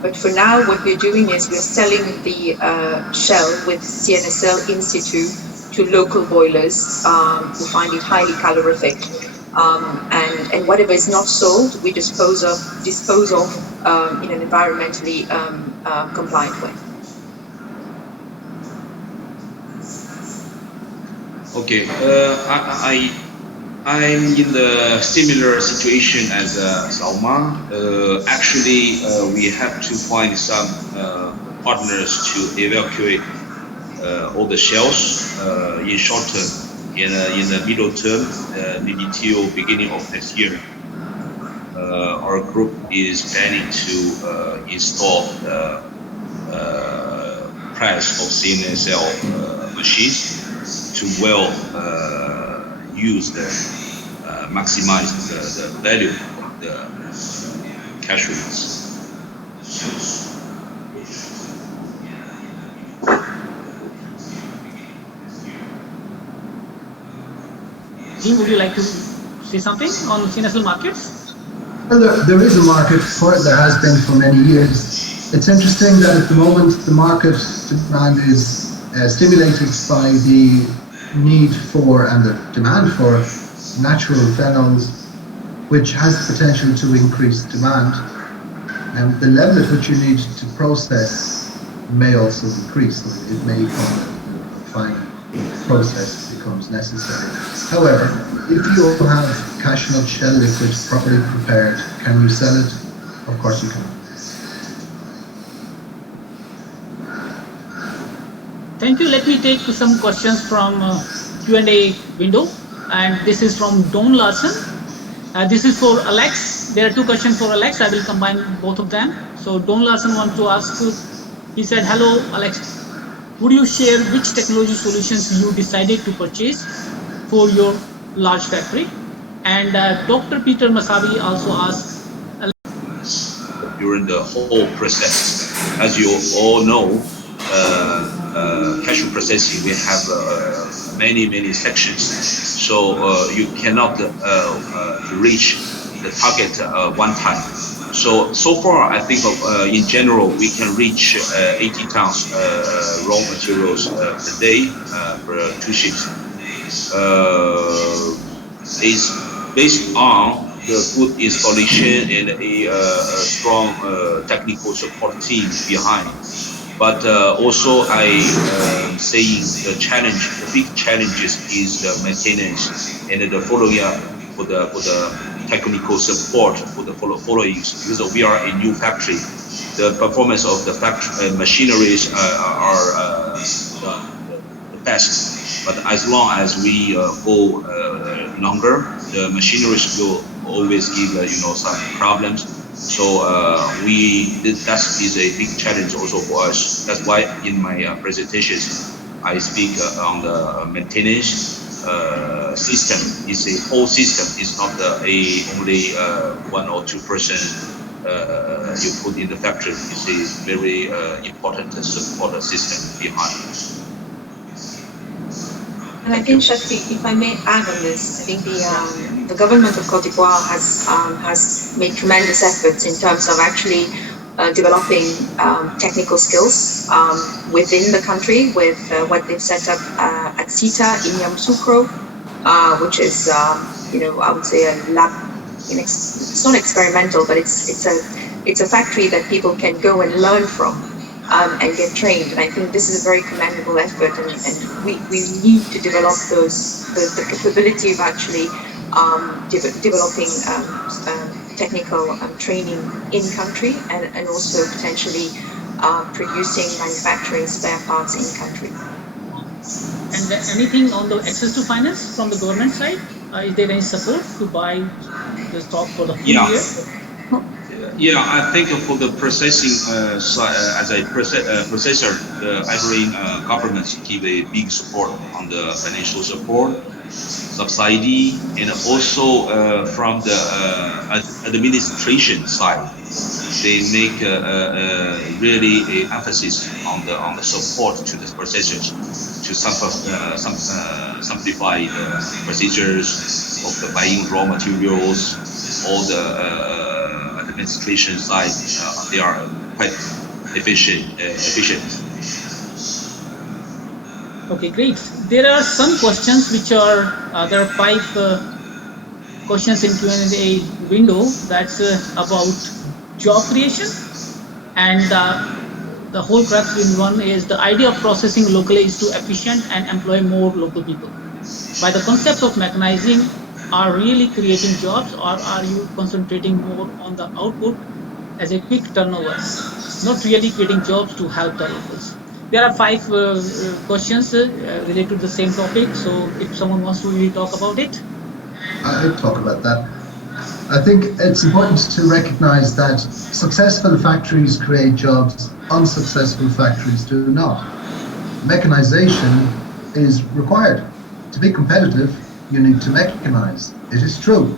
but for now, what we're doing is we're selling the shell with CNSL in situ to local boilers who find it highly calorific. And whatever is not sold, we dispose of in an environmentally compliant way. Okay, I'm in the similar situation as Salma. Actually, we have to find some partners to evacuate all the shells in short term. In the middle term, maybe till beginning of next year. Our group is planning to install the press of CNSL machines to use the maximize the value of the cashew nuts. Jim, would you like to say something on CNSL markets? Well, there is a market for it. There has been for many years. It's interesting that at the moment the market demand is stimulated by the need for and the demand for natural phenols, which has potential to increase demand. And the level at which you need to process may also decrease. It may become a fine process becomes necessary. However, if you have cashew nut shell liquid properly prepared, can you sell it? Of course you can. Thank you. Let me take some questions from Q&A window, and this is from Don Larson. This is for Alex. There are two questions for Alex. I will combine both of them. So Don Larson wants to ask, he said, hello Alex, would you share which technology solutions you decided to purchase for your large factory? And Dr. Peter Masabi also asked, during the whole process, as you all know, cashew processing, we have many sections, so you cannot reach the target one time. So far, I think in general we can reach 80 tons raw materials per day for 2 shifts. Is based on the good installation and a strong technical support team behind. But also I saying the big challenges is the maintenance and the following up for the technical support for the followings, because we are a new factory. The performance of the factory machineries are the best, but as long as we go longer, the machineries will always give some problems. So that is a big challenge also for us. That's why in my presentations I speak on the maintenance system. It's a whole system. It's not only 1 or 2% you put in the factory. It's a very important support system behind. And I think, Shakti, if I may add on this, I think the government of Côte d'Ivoire has made tremendous efforts in terms of actually developing technical skills within the country with what they've set up at CETA in Yamoussoukro, which is, I would say a lab. It's not experimental, but it's a factory that people can go and learn from. and get trained. And I think this is a very commendable effort, and we need to develop the capability of actually developing technical training in country, and also potentially producing, manufacturing spare parts in country. And anything on the access to finance from the government side? Is there any support to buy the stock for the full year? Yeah, I think for the processing side, as a processor, every governments give a big support on the financial support, subsidy, and also from the administration side, they make really a emphasis on the support to the processors to simplify the procedures of the buying raw materials, all the administration side, they are quite efficient. Okay, great. There are some questions which are there are 5 questions in Q&A window. That's about job creation, and the whole crux in one is the idea of processing locally is to efficient and employ more local people. By the concept of mechanizing, are really creating jobs, or are you concentrating more on the output as a quick turnover, not really creating jobs to help the locals? There are 5 questions related to the same topic. So if someone wants to really talk about it. I'll talk about that. I think it's important to recognize that successful factories create jobs, unsuccessful factories do not. Mechanization is required. To be competitive, you need to mechanize. It is true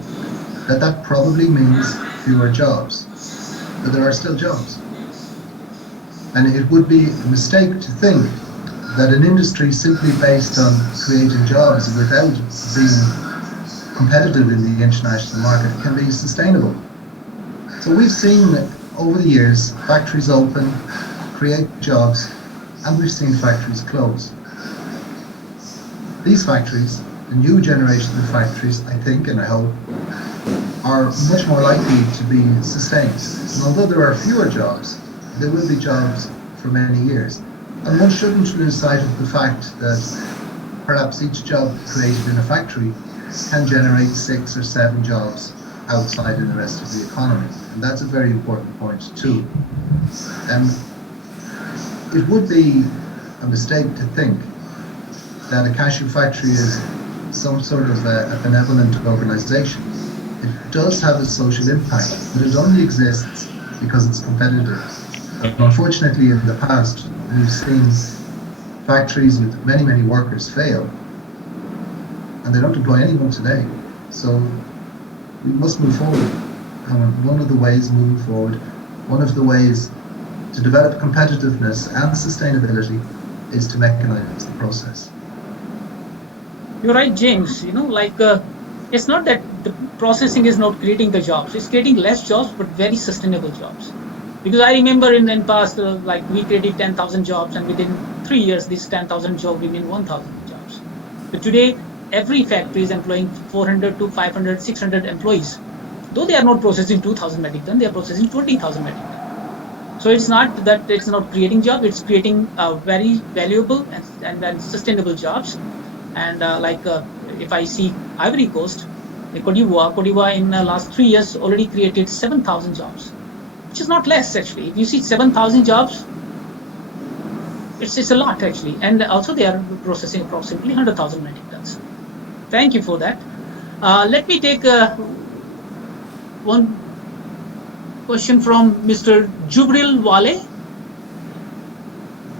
that that probably means fewer jobs, but there are still jobs. And it would be a mistake to think that an industry simply based on creating jobs without being competitive in the international market can be sustainable. So we've seen over the years factories open, create jobs, and we've seen factories close. These factories, the new generation of factories, I think and I hope, are much more likely to be sustained. And although there are fewer jobs, there will be jobs for many years. And one shouldn't lose sight of the fact that perhaps each job created in a factory can generate 6 or 7 jobs outside in the rest of the economy. And that's a very important point too. It would be a mistake to think that a cashew factory is some sort of a benevolent organization. It does have a social impact, but it only exists because it's competitive. Unfortunately, in the past, we've seen factories with many, many workers fail, and they don't employ anyone today. So we must move forward. And one of the ways moving forward, one of the ways to develop competitiveness and sustainability is to mechanize the process. You're right, James. It's not that the processing is not creating the jobs. It's creating less jobs, but very sustainable jobs. Because I remember in the past, we created 10,000 jobs, and within 3 years, these 10,000 jobs remain 1,000 jobs. But today, every factory is employing 400 to 500, 600 employees. Though they are not processing 2,000 metric ton, they are processing 20,000 metric ton. So it's not that it's not creating jobs; it's creating very valuable and sustainable jobs. And if I see Ivory Coast, Cote d'Ivoire in the last 3 years already created 7,000 jobs, which is not less actually. If you see 7,000 jobs, it's a lot actually. And also they are processing approximately 100,000 metric tons. Thank you for that. Let me take one question from Mr. Jubril Wale.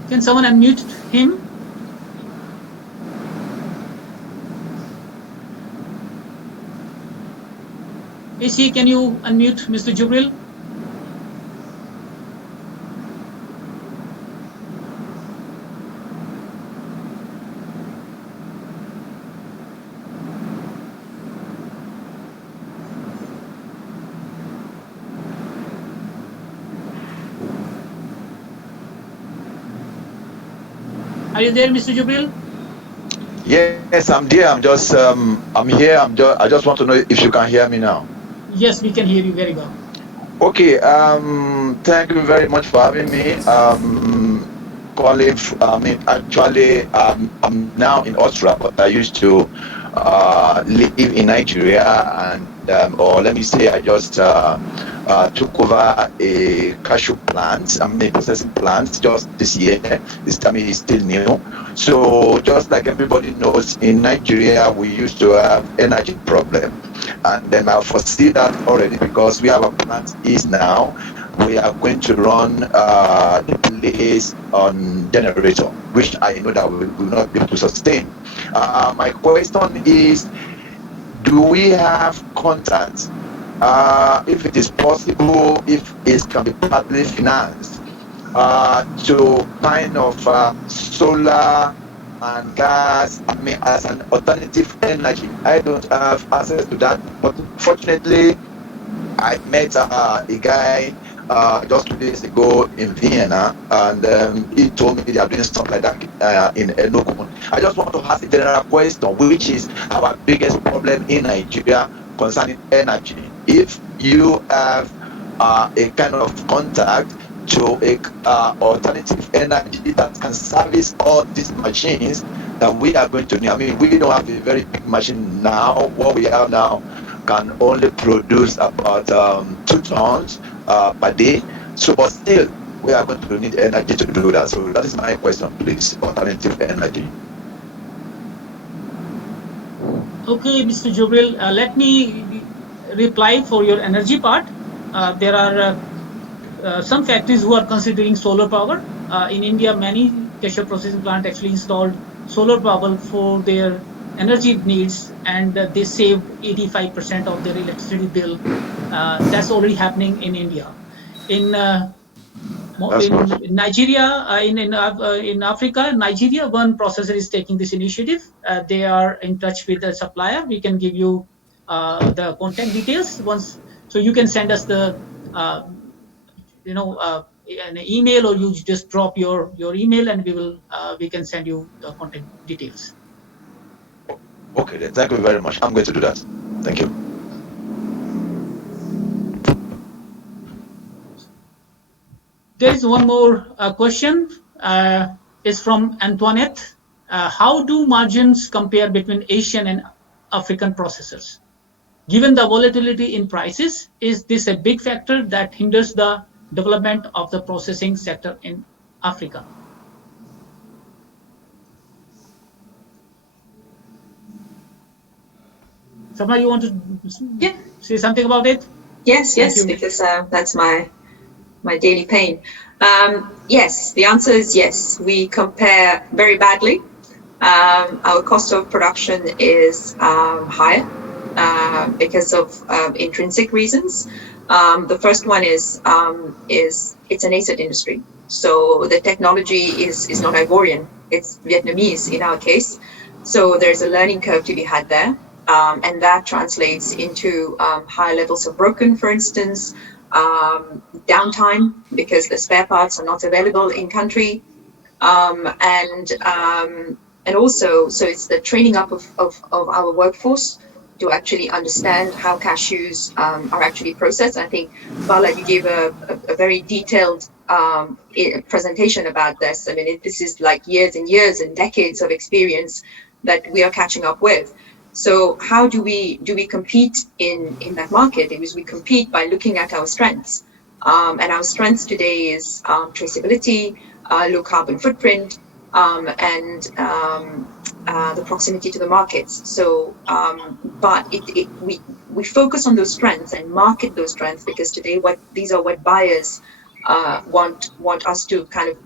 Can someone unmute him? ACA, can you unmute Mr. Jubril? Are you there, Mr. Jubril? Yes, I'm there. I'm here. I just want to know if you can hear me now. Yes, we can hear you very well. Okay. Thank you very much for having me. calling. Actually, I'm now in Austria, but I used to live in Nigeria, and or let me say, I just took over a cashew plant. Processing plant just this year. This time is still new. So just like everybody knows, in Nigeria we used to have energy problem, and then I foresee that already because we have a plant is now. We are going to run the place on generator, which I know that we will not be able to sustain. My question is, do we have contact? If it is possible, if it can be partly financed, to kind of solar and gas, as an alternative energy. I don't have access to that, but fortunately, I met a guy just 2 days ago in Vienna, and he told me they are doing stuff like that in Enugu. I just want to ask a general question, which is our biggest problem in Nigeria concerning energy. If you have a kind of contact to a alternative energy that can service all these machines that we are going to need. I mean, we don't have a very big machine now. What we have now can only produce about 2 tons per day. So, but still, we are going to need energy to do that. So that is my question, please. Alternative energy. Okay, Mr. Jubril, let me reply for your energy part. There are some factories who are considering solar power. In India, many cashew processing plant actually installed solar power for their energy needs, and they save 85% of their electricity bill. That's already happening in India. In Nigeria, in Africa, Nigeria, one processor is taking this initiative. They are in touch with the supplier. We can give you the contact details once, so you can send us the an email, or you just drop your email, and we can send you the contact details. Okay, then thank you very much. I'm going to do that. Thank you. There is one more question. Is from Antoinette. How do margins compare between Asian and African processors? Given the volatility in prices, is this a big factor that hinders the development of the processing sector in Africa? Sama, you want to say something about it? Yes, because that's my daily pain. Yes, the answer is yes. We compare very badly. Our cost of production is higher because of intrinsic reasons. The first one is it's a nascent industry. So the technology is not Ivorian, it's Vietnamese in our case. So there's a learning curve to be had there. And that translates into high levels of broken, for instance, downtime because the spare parts are not available in country, and also, so it's the training up of our workforce to actually understand how cashews are actually processed. I think, Bala, you gave a very detailed presentation about this. I mean, this is like years and years and decades of experience that we are catching up with. So how do we compete in that market? Because we compete by looking at our strengths. And our strengths today is traceability, low carbon footprint, and the proximity to the markets. So, but we focus on those strengths and market those strengths because today these are what buyers want us to kind of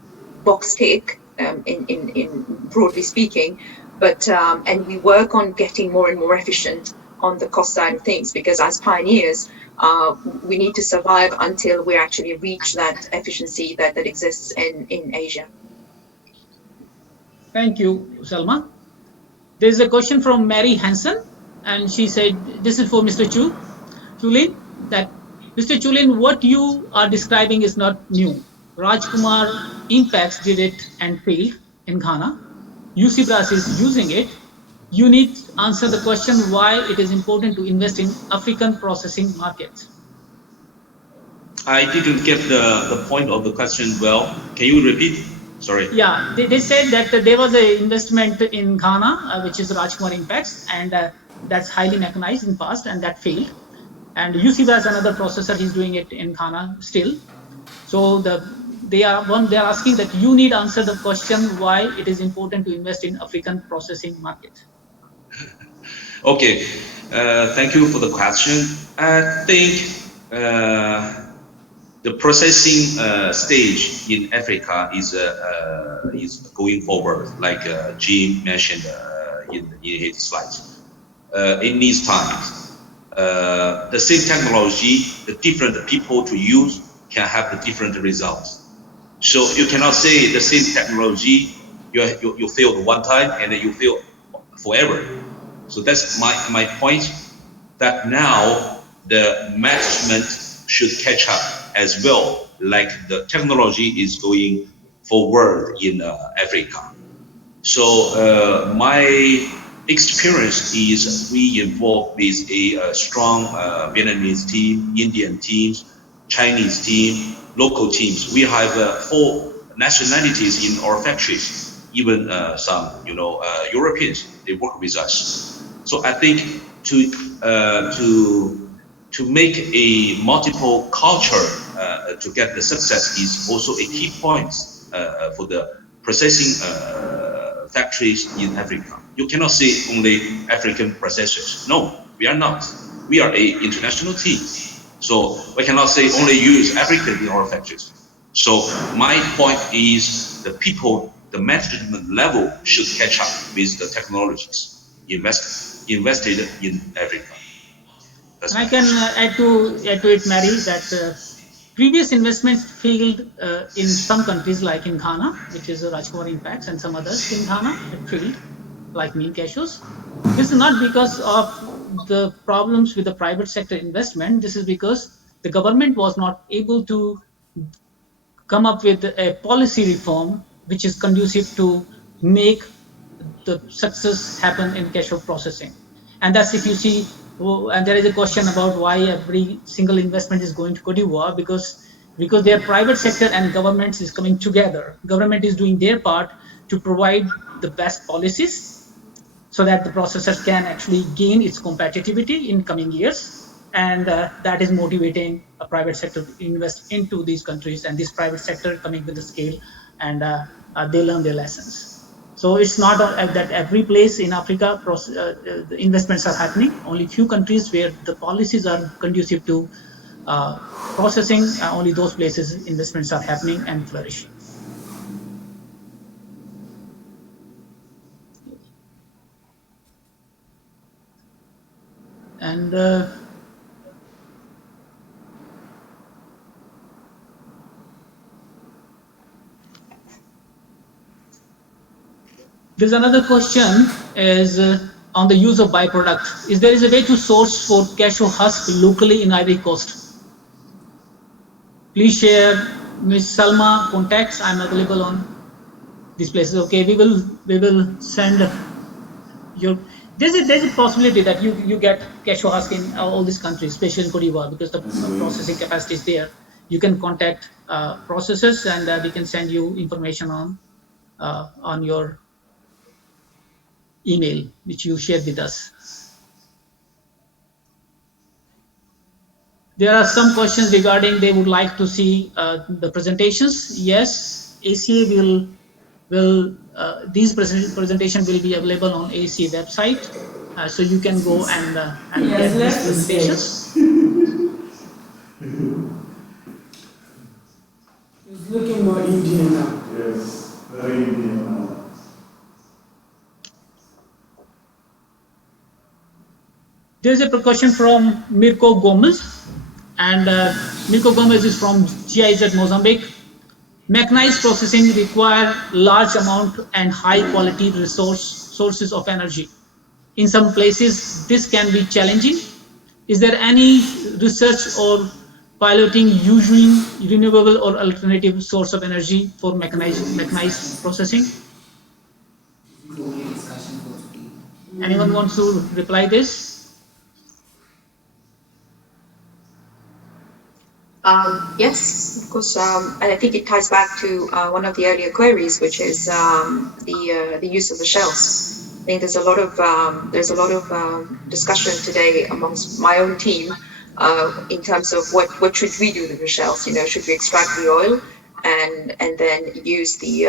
box tick in broadly speaking. But and we work on getting more and more efficient on the cost side of things because as pioneers, we need to survive until we actually reach that efficiency that exists in Asia. Thank you, Salma. There's a question from Mary Hansen, and she said, this is for Mr. Chulin, that Mr. Chulin, what you are describing is not new. Rajkumar Impacts did it and failed in Ghana. UC Brass is using it. You need to answer the question why it is important to invest in African processing markets. I didn't get the point of the question well. Can you repeat? Sorry. Yeah, they said that there was an investment in Ghana, which is Rajkumar Impacts, and that's highly mechanized in past, and that failed. And UCB has another processor; he's doing it in Ghana still. So they are asking that you need answer the question why it is important to invest in African processing market. Okay, thank you for the question. I think the processing stage in Africa is going forward, like Jim mentioned in his slides. It needs time. The same technology, the different people to use can have the different results. So you cannot say the same technology you failed one time and then you fail forever. So that's my point, that now the management should catch up as well, like the technology is going forward in Africa. So my experience is we involved with a strong Vietnamese team, Indian teams, Chinese team, local teams. We have 4 nationalities in our factories, even some Europeans. They work with us. So I think to make a multiple culture to get the success is also a key point for the processing factories in Africa. You cannot say only African processors. No, we are not. We are an international team. So we cannot say only use African in our factories. So my point is the people, the management level should catch up with the technologies invested in Africa. And I can add to it, Mary, that previous investments failed in some countries, like in Ghana, which is Rajkumar Impacts, and some others in Ghana, it failed, like Mean Cashews. This is not because of the problems with the private sector investment. This is because the government was not able to come up with a policy reform which is conducive to make the success happen in cashew processing. And that's, if you see, and there is a question about why every single investment is going to Cote d'Ivoire, because their private sector and governments is coming together. Government is doing their part to provide the best policies so that the processors can actually gain its competitivity in coming years. And that is motivating a private sector to invest into these countries, and this private sector coming with the scale, and they learn their lessons. So it's not that every place in Africa the investments are happening. Only few countries where the policies are conducive to processing, only those places investments are happening and flourishing. And there's another question is on the use of byproduct. Is there a way to source for cashew husk locally in Ivory Coast? Please share Ms. Salma contacts. I'm available on these places. Okay, we will send your. There's a possibility that you get cashew husk in all these countries, especially in Cote d'Ivoire, because the processing capacity is there. You can contact processors, and we can send you information on your email which you shared with us. There are some questions regarding they would like to see the presentations. Yes, ACA will these presentation will be available on ACA website, so you can go and get these presentations. It's looking more Indian now. Yes, very Indian now. There's a question from Mirko Gomes, and Mirko Gomes is from GIZ Mozambique. Mechanized processing require large amount and high quality sources of energy. In some places, this can be challenging. Is there any research or piloting using renewable or alternative source of energy for mechanized processing? Anyone wants to reply this? Yes, of course, and I think it ties back to one of the earlier queries, which is the use of the shells. I think there's a lot of discussion today amongst my own team in terms of what should we do with the shells. You know, should we extract the oil and then use the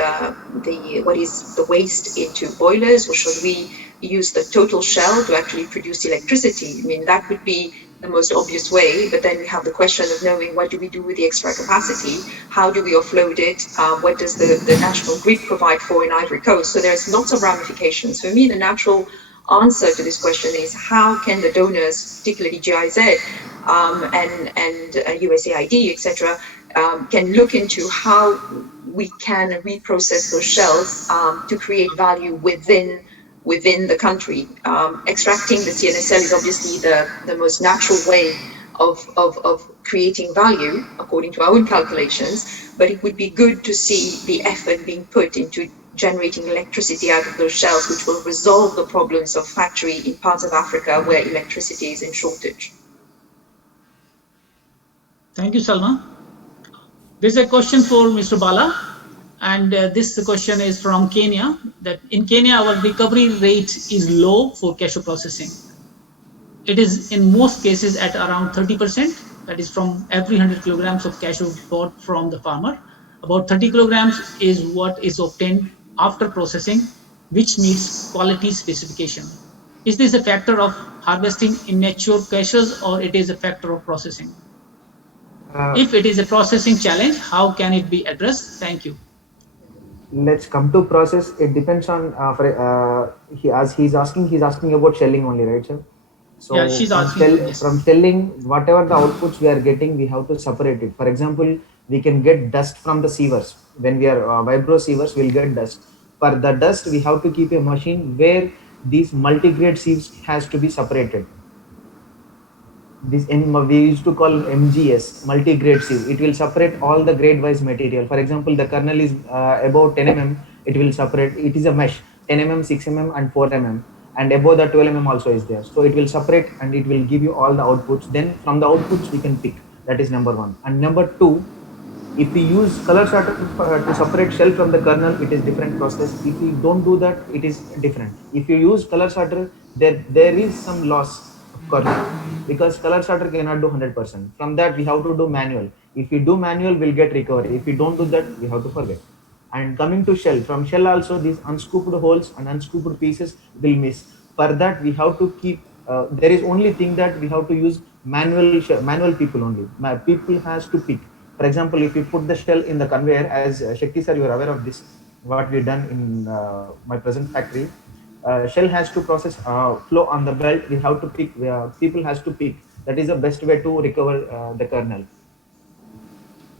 what is the waste into boilers, or should we use the total shell to actually produce electricity? I mean, that would be the most obvious way, but then we have the question of knowing what do we do with the extra capacity, how do we offload it, what does the national grid provide for in Ivory Coast? So there's lots of ramifications. For me, the natural answer to this question is how can the donors, particularly GIZ and USAID, etc., can look into how we can reprocess those shells to create value within the country. Extracting the CNSL is obviously the most natural way of creating value according to our own calculations, but it would be good to see the effort being put into generating electricity out of those shells, which will resolve the problems of factory in parts of Africa where electricity is in shortage. Thank you, Salma. There's a question for Mr. Bala, and this question is from Kenya, that in Kenya, our recovery rate is low for cashew processing. It is in most cases at around 30%, that is from every 100 kilograms of cashew bought from the farmer. About 30 kilograms is what is obtained after processing, which meets quality specification. Is this a factor of harvesting immature cashews, or it is a factor of processing? If it is a processing challenge, how can it be addressed? Thank you. Let's come to process. It depends on as he's asking about shelling only, right, sir? So yeah, she's asking yes. From shelling, whatever the outputs we are getting, we have to separate it. For example, we can get dust from the sievers. When we are vibro sievers, we'll get dust. For the dust, we have to keep a machine where these multi-grade sieves has to be separated. This we used to call MGS, multi-grade sieve. It will separate all the grade-wise material. For example, the kernel is above 10 mm. It will separate. It is a mesh, 10 mm, 6 mm, and 4 mm, and above the 12 mm also is there. So it will separate and it will give you all the outputs. Then from the outputs we can pick. That is number one. And number two, if we use color sorter to separate shell from the kernel, it is different process. If we don't do that, it is different. If you use color sorter, there is some loss of kernel, because color sorter cannot do 100%. From that, we have to do manual. If we do manual, we'll get recovery. If we don't do that, we have to forget. And coming to shell, from shell also, these unscooped holes and unscooped pieces will miss. For that, we have to keep. There is only thing that we have to use manual people only. People has to pick. For example, if you put the shell in the conveyor, as Shakti sir, you are aware of this, what we done in my present factory. Shell has to process flow on the belt. We have to pick. People has to pick. That is the best way to recover the kernel.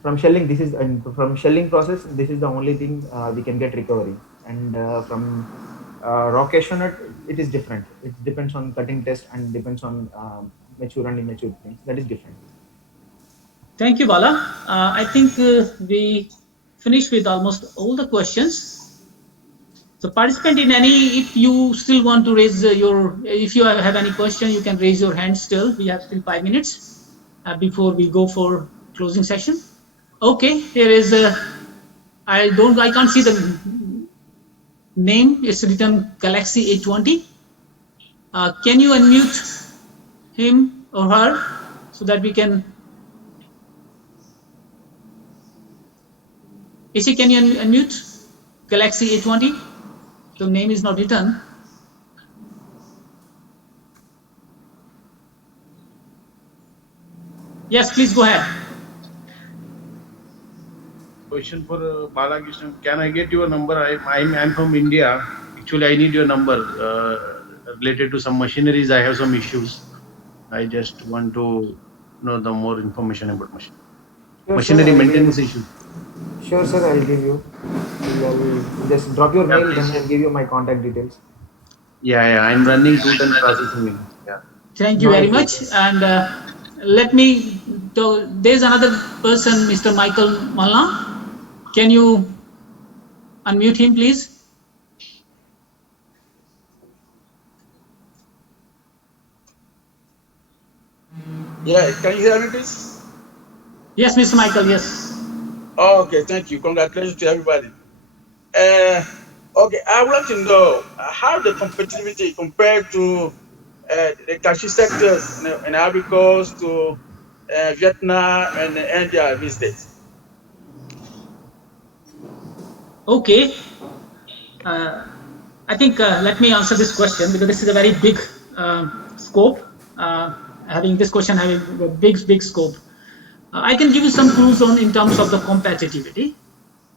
From shelling, this is from shelling process. This is the only thing we can get recovery. And from raw cashew nut, it is different. It depends on cutting test and depends on mature and immature things. That is different. Thank you, Bala. I think we finished with almost all the questions. So participant in any, if you still want to raise if you have any question, you can raise your hand still. We have still 5 minutes before we go for closing session. Okay, here is, I can't see the name. It's written Galaxy A20. Can you unmute him or her so that we can, AC, can you unmute Galaxy A20? The name is not written. Yes, please go ahead. Question for Balakrishnan. Can I get your number? I'm from India. Actually, I need your number related to some machineries. I have some issues. I just want to know the more information about machinery maintenance issues. Sure, sir. I'll give you. I'll just drop your mail, then I'll give you my contact details. Yeah. I'm running 2 ton processing. Yeah. Thank you very much. And let me, there's another person, Mr. Michael Malna. Can you unmute him, please? Yeah, can you hear me, please? Yes, Mr. Michael, yes. Okay, thank you. Congratulations to everybody. Okay, I would like to know how the competitivity compared to the cashew sectors in Ivory Coast, to Vietnam and India these days. Okay. I think let me answer this question because this is a very big scope. Having this question having a big scope. I can give you some clues on in terms of the competitivity.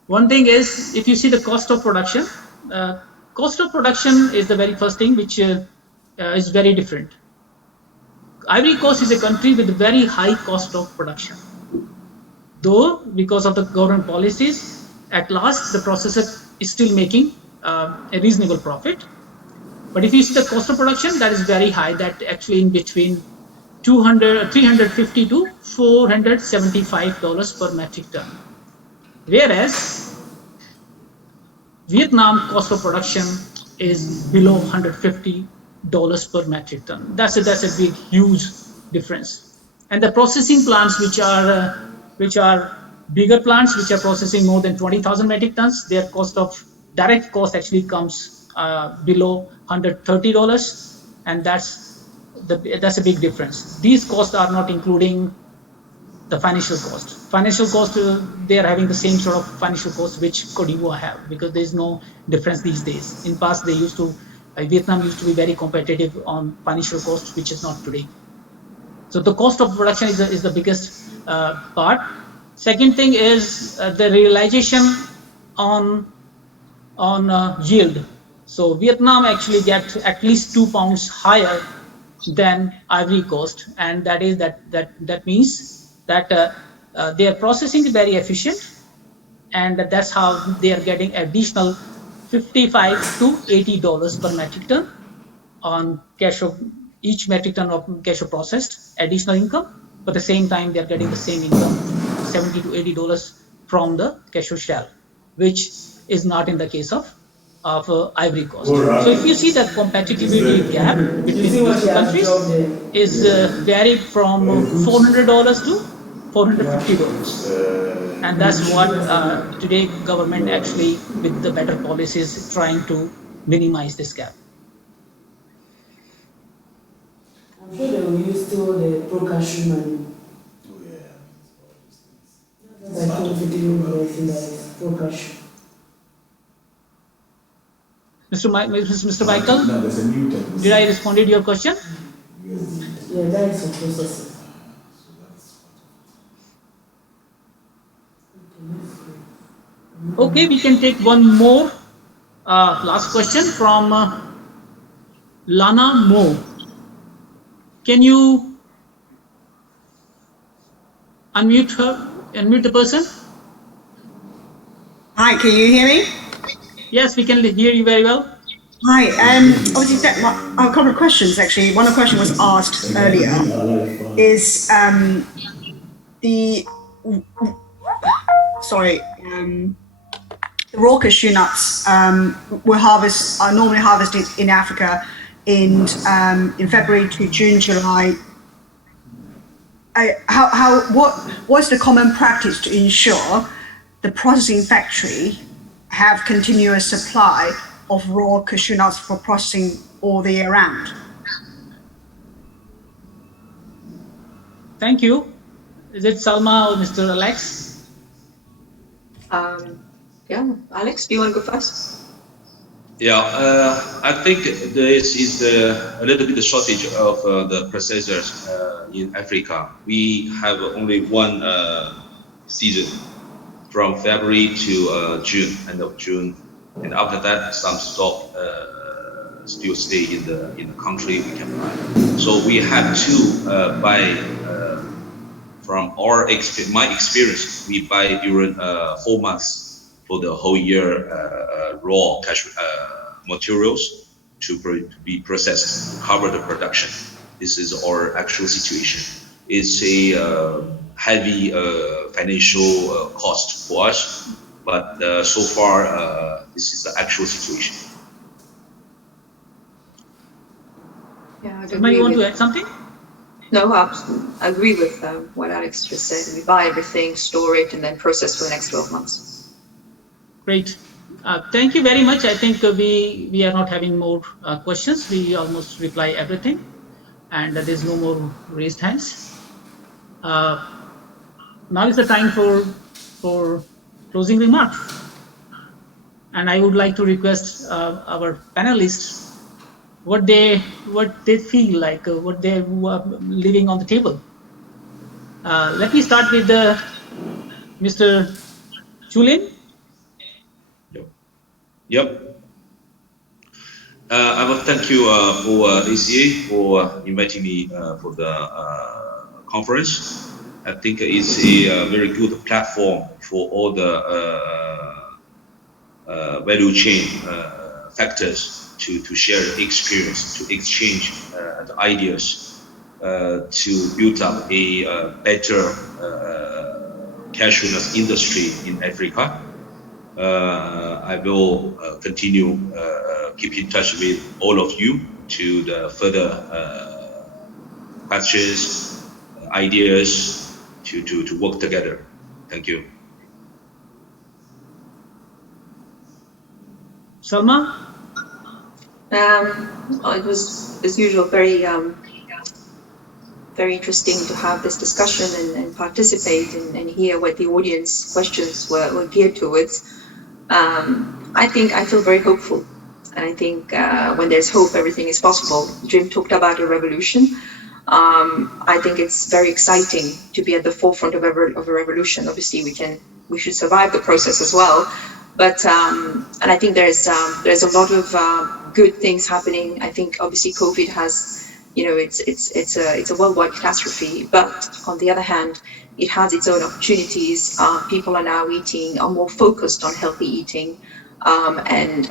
One thing is, if you see the cost of production is the very first thing which is very different. Ivory Coast is a country with very high cost of production. Though, because of the government policies, at last the processor is still making a reasonable profit. But if you see the cost of production, that is very high, that actually in between $350 to $475 per metric ton. Whereas Vietnam cost of production is below $150 per metric ton. That's a big, huge difference. And the processing plants, which are bigger plants, which are processing more than 20,000 metric tons, their direct cost actually comes below $130, and that's a big difference. These costs are not including the financial cost. Financial cost, they are having the same sort of financial cost which Cote d'Ivoire have, because there's no difference these days. In past, Vietnam used to be very competitive on financial cost, which is not today. So the cost of production is the biggest part. Second thing is the realization on yield. So Vietnam actually gets at least 2 pounds higher than Ivory Coast, and that means that their processing is very efficient, and that's how they are getting additional $55 to $80 per metric ton on cashew. Each metric ton of cashew processed, additional income. But at the same time, they are getting the same income, $70 to $80 from the cashew shell, which is not in the case of Ivory Coast. So if you see that competitivity gap between these two countries is varied from $400 to $450, and that's what today government actually, with the better policies, trying to minimize this gap. I'm sure they will use still the pro-cashew money. Oh yeah. That's like $250 pro-cashew. Mr. Michael, No, there's a new technique. did I respond to your question? Yeah, that is for processing. Okay, we can take one more last question from Lana Mo. Can you unmute the person? Hi, can you hear me? Yes, we can hear you very well. Hi, obviously I have a couple of questions actually. One of the questions was asked earlier, is the raw cashew nuts are normally harvested in Africa in February to June, July. What's the common practice to ensure the processing factory have continuous supply of raw cashew nuts for processing all the year round? Thank you. Is it Salma or Mr. Alex? Yeah, Alex, do you want to go first? Yeah, I think this is a little bit of shortage of the processors in Africa. We have only one season from February to June, end of June, and after that, some stock still stay in the country we can buy. So we have to buy from my experience. We buy during 4 months for the whole year raw cashew materials to be processed, cover the production. This is our actual situation. It's a heavy financial cost for us, but so far this is the actual situation. Yeah, you want to add something? No, I agree with what Alex just said. We buy everything, store it, and then process for the next 12 months. Great. Thank you very much. I think we are not having more questions. We almost reply everything, and there's no more raised hands. Now is the time for closing remarks, and I would like to request our panelists what they feel like, what they're leaving on the table. Let me start with Mr. Chulin. Yep. I want to thank you for ACA for inviting me for the conference. I think it's a very good platform for all the value chain factors to share experience, to exchange the ideas, to build up a better cashew nut industry in Africa. I will continue keep in touch with all of you to the further questions, ideas to work together. Thank you. Salma? It was, as usual, very interesting to have this discussion and participate and hear what the audience questions were geared towards. I think I feel very hopeful, and I think when there's hope, everything is possible. Jim talked about a revolution. I think it's very exciting to be at the forefront of a revolution. Obviously, we should survive the process as well. But and I think there's a lot of good things happening. I think obviously COVID has, it's a worldwide catastrophe. But on the other hand, it has its own opportunities. People are now are more focused on healthy eating, and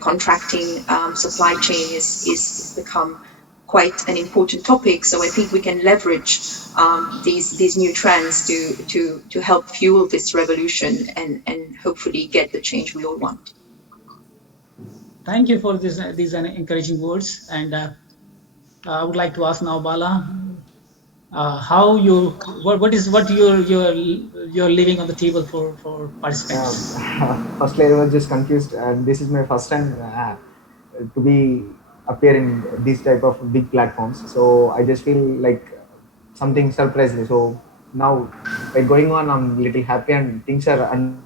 contracting supply chain is become quite an important topic. So I think we can leverage these new trends to help fuel this revolution and hopefully get the change we all want. Thank you for these encouraging words, and I would like to ask now Bala, how you're leaving on the table for participants. Firstly, I was just confused, and this is my first time to be appear in these type of big platforms. So I just feel like something surprising. So now, by going on, I'm little happy and things are under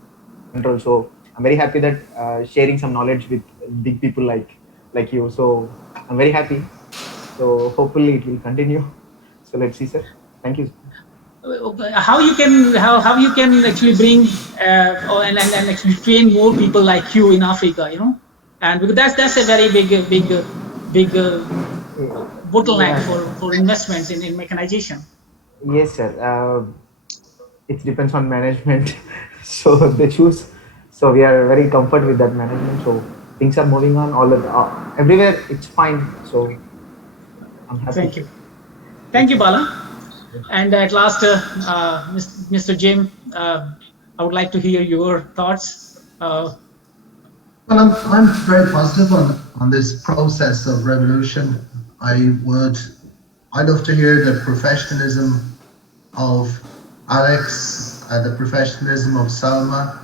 control. So I'm very happy that sharing some knowledge with big people like you. So I'm very happy. So hopefully it will continue. So let's see, sir. Thank you. How you can actually bring and actually train more people like you in Africa, and because that's a very big bottleneck for investments in mechanization. Yes, sir. It depends on management. So they choose. So we are very comfort with that management. So things are moving on everywhere. It's fine. So I'm happy. Thank you, Bala. And at last, Mr. Jim, I would like to hear your thoughts. Well, I'm very positive on this process of revolution. I'd love to hear the professionalism of Alex, the professionalism of Salma.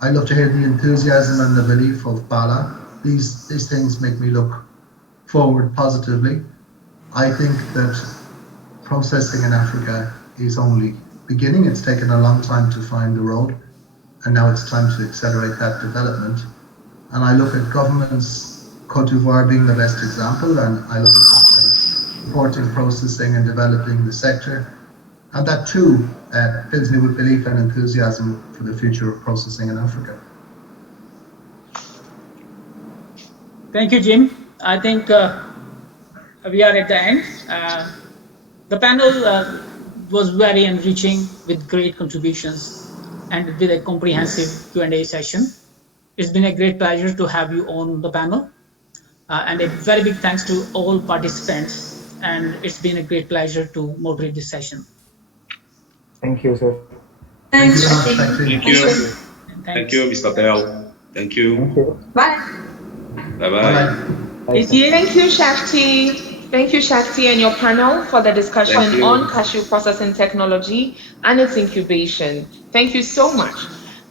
I'd love to hear the enthusiasm and the belief of Bala. These things make me look forward positively. I think that processing in Africa is only beginning. It's taken a long time to find the road, and now it's time to accelerate that development. And I look at governments, Cote d'Ivoire being the best example, and I look at supporting processing and developing the sector. And that too fills me with belief and enthusiasm for the future of processing in Africa. Thank you, Jim. I think we are at the end. The panel was very enriching with great contributions and with a comprehensive Q&A session. It's been a great pleasure to have you on the panel, and a very big thanks to all participants. And it's been a great pleasure to moderate this session. Thank you, sir. Thanks. Thank you. Thank you, Mr. Bell. Thank you. Thank you. Bye. Bye-bye. ACA? Thank you, Shakti. Thank you, Shakti, and your panel for the discussion Thank you. on cashew processing technology and its incubation. Thank you so much.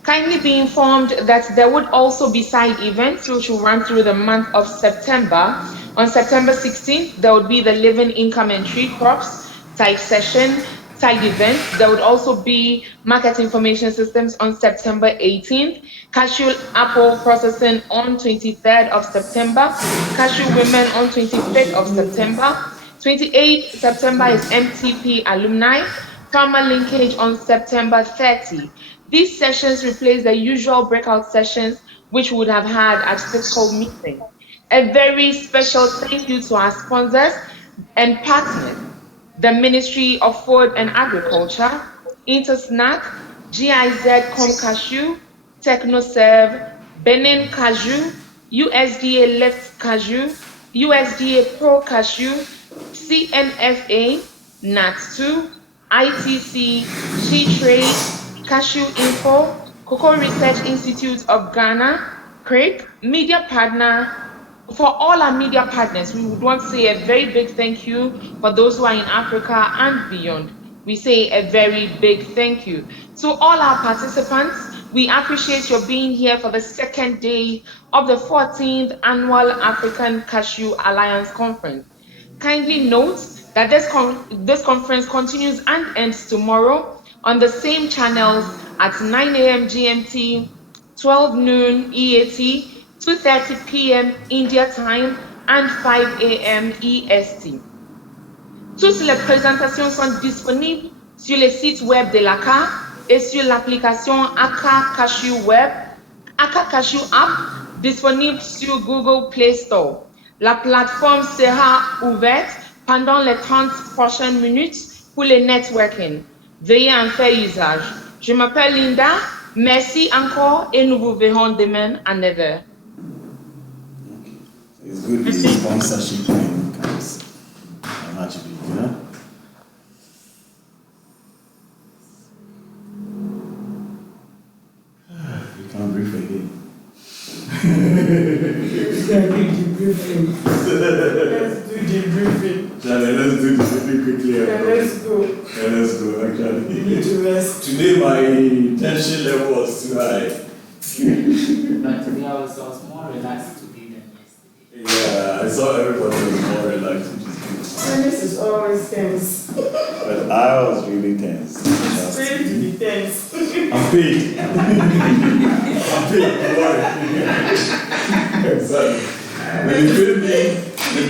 Kindly be informed that there would also be side events which will run through the month of September. On September 16th, there would be the Living Income and Tree Crops side session, side events. There would also be market information systems on September 18th, cashew apple processing on 23rd of September, cashew women on 25th of September, 28th September is MTP alumni, farmer linkage on September 30. These sessions replace the usual breakout sessions which we would have had at fiscal meetings. A very special thank you to our sponsors and partners, the Ministry of Food and Agriculture, Intersnack, GIZ Cashew, TechnoServe, Benin Cashew, USDA Lift Cashew, USDA Pro Cashew, CNFA, NAT2, ITC, SheTrade, Cashew Info, Cocoa Research Institute of Ghana, CRIC, Media Partner. For all our media partners, we would want to say a very big thank you for those who are in Africa and beyond. We say a very big thank you. To all our participants, we appreciate your being here for the second day of the 14th Annual African Cashew Alliance Conference. Kindly note that this conference continues and ends tomorrow on the same channels at 9 a.m. GMT, 12 noon EAT, 2:30 p.m. India time and 5 a.m. EST. Toutes les présentations sont disponibles sur le site web de l'ACA et sur l'application ACA Cashew Web, ACA Cashew App, disponible sur Google Play Store. La plateforme sera ouverte pendant les 30 prochaines minutes pour le networking. Veuillez en faire usage. Je m'appelle Linda. Merci encore et nous vous verrons demain à 9h. It's good the sponsorship thing comes much big, you know? You can't breathe again. Let's do the briefing. Charlie, let's do the briefing quickly. Yeah, let's go. Yeah, let's go, actually. We need to rest. Today my tension level was too high. But today I was more relaxed today than yesterday. Yeah, I saw everybody was more relaxed, which is good. Tennis is always tense. But I was really tense. It's paid to be tense. I'm paid. I'm paid, don't worry. Exactly. They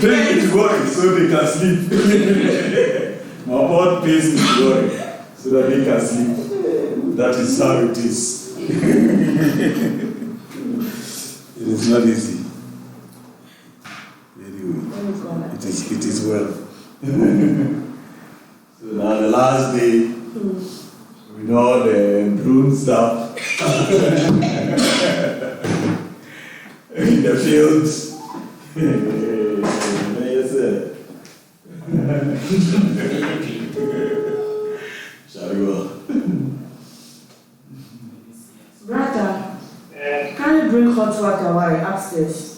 pay me to work so they can sleep. My board pays me to work so that they can sleep. That is how it is. It is not easy. Anyway, it is well. So now the last day, with all the drone stuff in the fields. Yes, sir. Shall we go? Brother, can you bring hot water while upstairs?